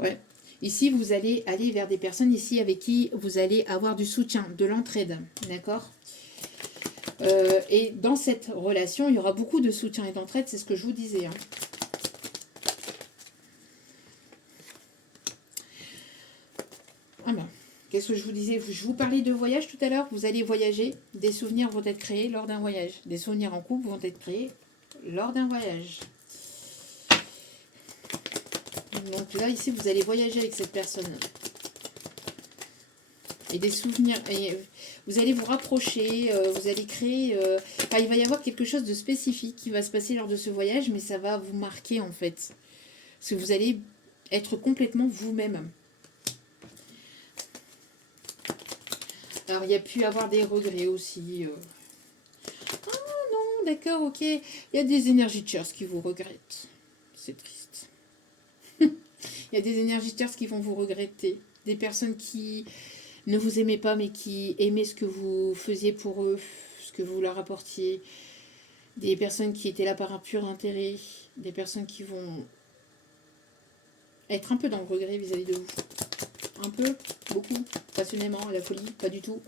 Ouais. Ici, vous allez aller vers des personnes ici avec qui vous allez avoir du soutien, de l'entraide, d'accord. Et dans cette relation, il y aura beaucoup de soutien et d'entraide, c'est ce que je vous disais. Hein. Ah ben. Qu'est-ce que je vous disais? Je vous parlais de voyage tout à l'heure. Vous allez voyager. Des souvenirs vont être créés lors d'un voyage. Des souvenirs en couple vont être créés lors d'un voyage. Donc là, ici, vous allez voyager avec cette personne. Et des souvenirs. Et vous allez vous rapprocher. Vous allez créer... Enfin, il va y avoir quelque chose de spécifique qui va se passer lors de ce voyage. Mais ça va vous marquer, en fait. Parce que vous allez être complètement vous-même. Alors, il y a pu avoir des regrets aussi. Ah non, d'accord, ok. Il y a des énergies chers qui vous regrettent. C'est triste. Il y a des énergies chers qui vont vous regretter. Des personnes qui ne vous aimaient pas, mais qui aimaient ce que vous faisiez pour eux, ce que vous leur apportiez. Des personnes qui étaient là par un pur intérêt. Des personnes qui vont être un peu dans le regret vis-à-vis de vous. Un peu, beaucoup, passionnément, à la folie, pas du tout.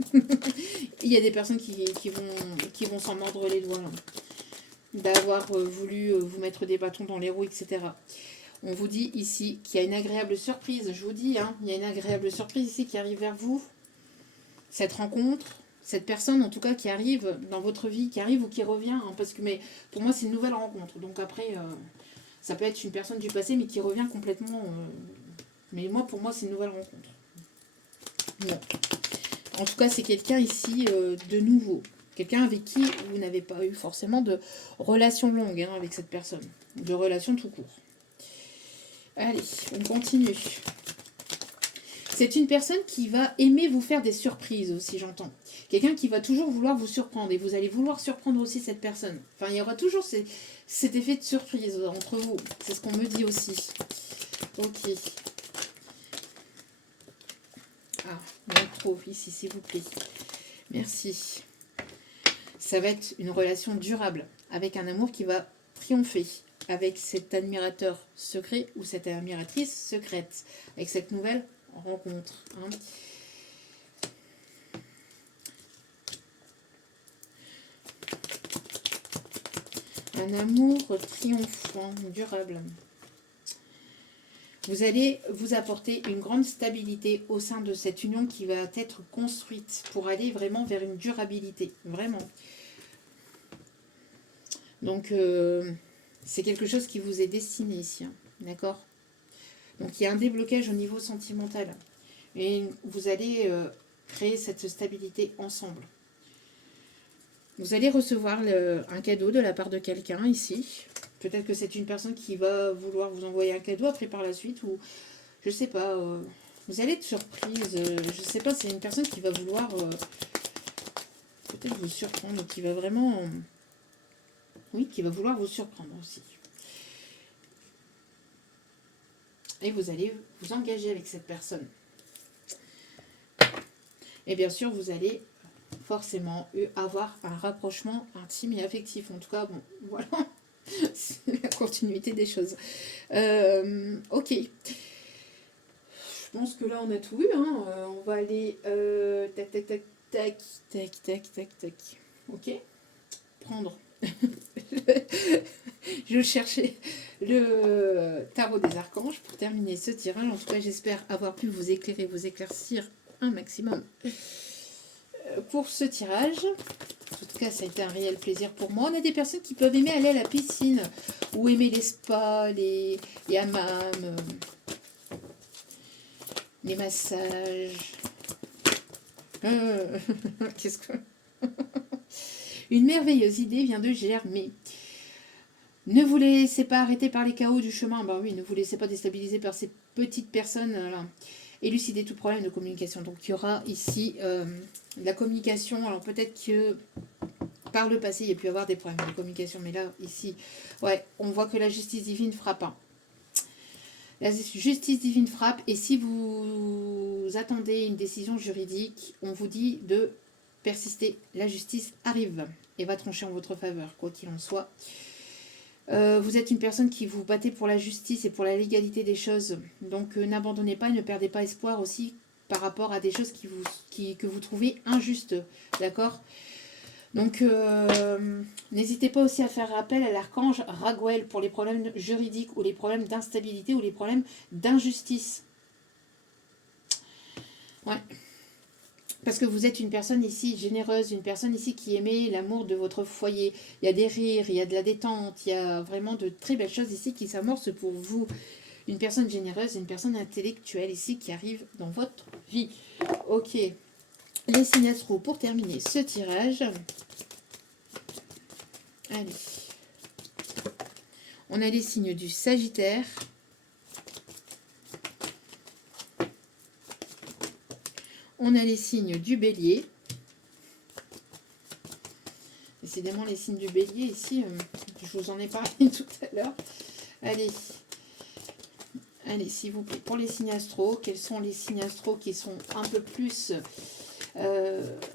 Il y a des personnes qui vont s'en mordre les doigts, d'avoir voulu vous mettre des bâtons dans les roues, etc. On vous dit ici qu'il y a une agréable surprise, je vous dis, hein, il y a une agréable surprise ici qui arrive vers vous. Cette rencontre, cette personne en tout cas qui arrive dans votre vie, qui arrive ou qui revient, hein, parce que mais pour moi c'est une nouvelle rencontre. Donc après, ça peut être une personne du passé mais qui revient complètement... mais pour moi c'est une nouvelle rencontre. Bon. En tout cas, c'est quelqu'un ici de nouveau. Quelqu'un avec qui vous n'avez pas eu forcément de relation longue hein, avec cette personne. De relation tout court. Allez, on continue. C'est une personne qui va aimer vous faire des surprises aussi, j'entends. Quelqu'un qui va toujours vouloir vous surprendre. Et vous allez vouloir surprendre aussi cette personne. Enfin, il y aura toujours cet effet de surprise entre vous. C'est ce qu'on me dit aussi. Ok. Ah, bien trop, ici, s'il vous plaît. Merci. Ça va être une relation durable, avec un amour qui va triompher, avec cet admirateur secret ou cette admiratrice secrète, avec cette nouvelle rencontre. Hein. Un amour triomphant, durable. Vous allez vous apporter une grande stabilité au sein de cette union qui va être construite pour aller vraiment vers une durabilité. Vraiment. Donc, c'est quelque chose qui vous est destiné ici. Hein, d'accord? Donc, il y a un déblocage au niveau sentimental. Et vous allez créer cette stabilité ensemble. Vous allez recevoir un cadeau de la part de quelqu'un ici. Peut-être que c'est une personne qui va vouloir vous envoyer un cadeau après par la suite. Ou je sais pas. Vous allez être surprise. Je sais pas, c'est une personne qui va vouloir peut-être vous surprendre. Qui va vraiment... oui, qui va vouloir vous surprendre aussi. Et vous allez vous engager avec cette personne. Et bien sûr, vous allez forcément avoir un rapprochement intime et affectif. En tout cas, bon, voilà. C'est la continuité des choses. Ok. Je pense que là, on a tout vu. Hein. On va aller... tac, tac, tac. Tac, tac, tac, tac, tac. Ok. Prendre. Je cherchais le tarot des archanges pour terminer ce tirage. En tout cas, j'espère avoir pu vous éclairer, vous éclaircir un maximum pour ce tirage. En tout cas, ça a été un réel plaisir pour moi. On a des personnes qui peuvent aimer aller à la piscine ou aimer les spas, les hammams, les massages. Qu'est-ce que... Une merveilleuse idée vient de germer. Ne vous laissez pas arrêter par les chaos du chemin. Bah oui, ne vous laissez pas déstabiliser par ces petites personnes. Là. Élucider tout problème de communication. Donc il y aura ici la communication. Alors peut-être que par le passé, il y a pu y avoir des problèmes de communication. Mais là, ici, ouais, on voit que la justice divine frappe. Hein. La justice divine frappe. Et si vous attendez une décision juridique, on vous dit de persister. La justice arrive et va trancher en votre faveur, quoi qu'il en soit. Vous êtes une personne qui vous battez pour la justice et pour la légalité des choses. Donc n'abandonnez pas et ne perdez pas espoir aussi par rapport à des choses que vous trouvez injustes. D'accord ? Donc n'hésitez pas aussi à faire appel à l'archange Raguel pour les problèmes juridiques ou les problèmes d'instabilité ou les problèmes d'injustice. Ouais. Parce que vous êtes une personne ici généreuse, une personne ici qui aimait l'amour de votre foyer. Il y a des rires, il y a de la détente, il y a vraiment de très belles choses ici qui s'amorcent pour vous. Une personne généreuse, une personne intellectuelle ici qui arrive dans votre vie. Ok, les signes astro pour terminer ce tirage. Allez. On a les signes du Sagittaire. On a les signes du Bélier. Décidément, les signes du Bélier, ici, je vous en ai parlé tout à l'heure. Allez, s'il vous plaît, pour les signes astro, quels sont les signes astro qui sont un peu plus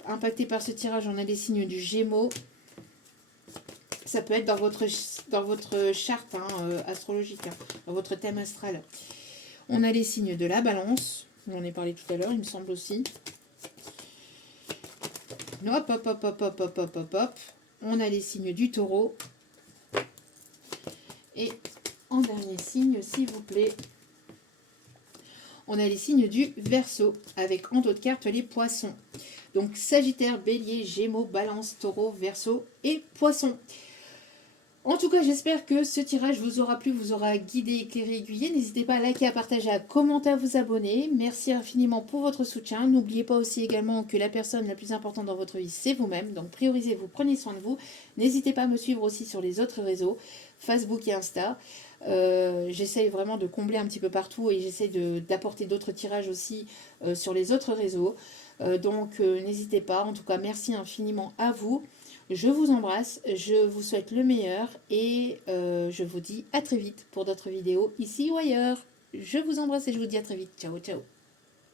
impactés par ce tirage? On a les signes du Gémeaux. Ça peut être dans votre charte astrologique, hein, dans votre thème astral. On a les signes de la Balance. J'en ai parlé tout à l'heure, il me semble aussi. Hop, hop, hop, hop, hop, hop, hop, hop, hop. On a les signes du Taureau. Et en dernier signe, s'il vous plaît, on a les signes du Verseau, avec en d'autres cartes les Poissons. Donc Sagittaire, Bélier, Gémeaux, Balance, Taureau, Verseau et Poissons. En tout cas, j'espère que ce tirage vous aura plu, vous aura guidé, éclairé, aiguillé. N'hésitez pas à liker, à partager, à commenter, à vous abonner. Merci infiniment pour votre soutien. N'oubliez pas aussi également que la personne la plus importante dans votre vie, c'est vous-même. Donc priorisez-vous, prenez soin de vous. N'hésitez pas à me suivre aussi sur les autres réseaux, Facebook et Insta. J'essaye vraiment de combler un petit peu partout et j'essaie d'apporter d'autres tirages aussi sur les autres réseaux. Donc n'hésitez pas. En tout cas, merci infiniment à vous. Je vous embrasse, je vous souhaite le meilleur et je vous dis à très vite pour d'autres vidéos ici ou ailleurs. Je vous embrasse et je vous dis à très vite. Ciao, ciao.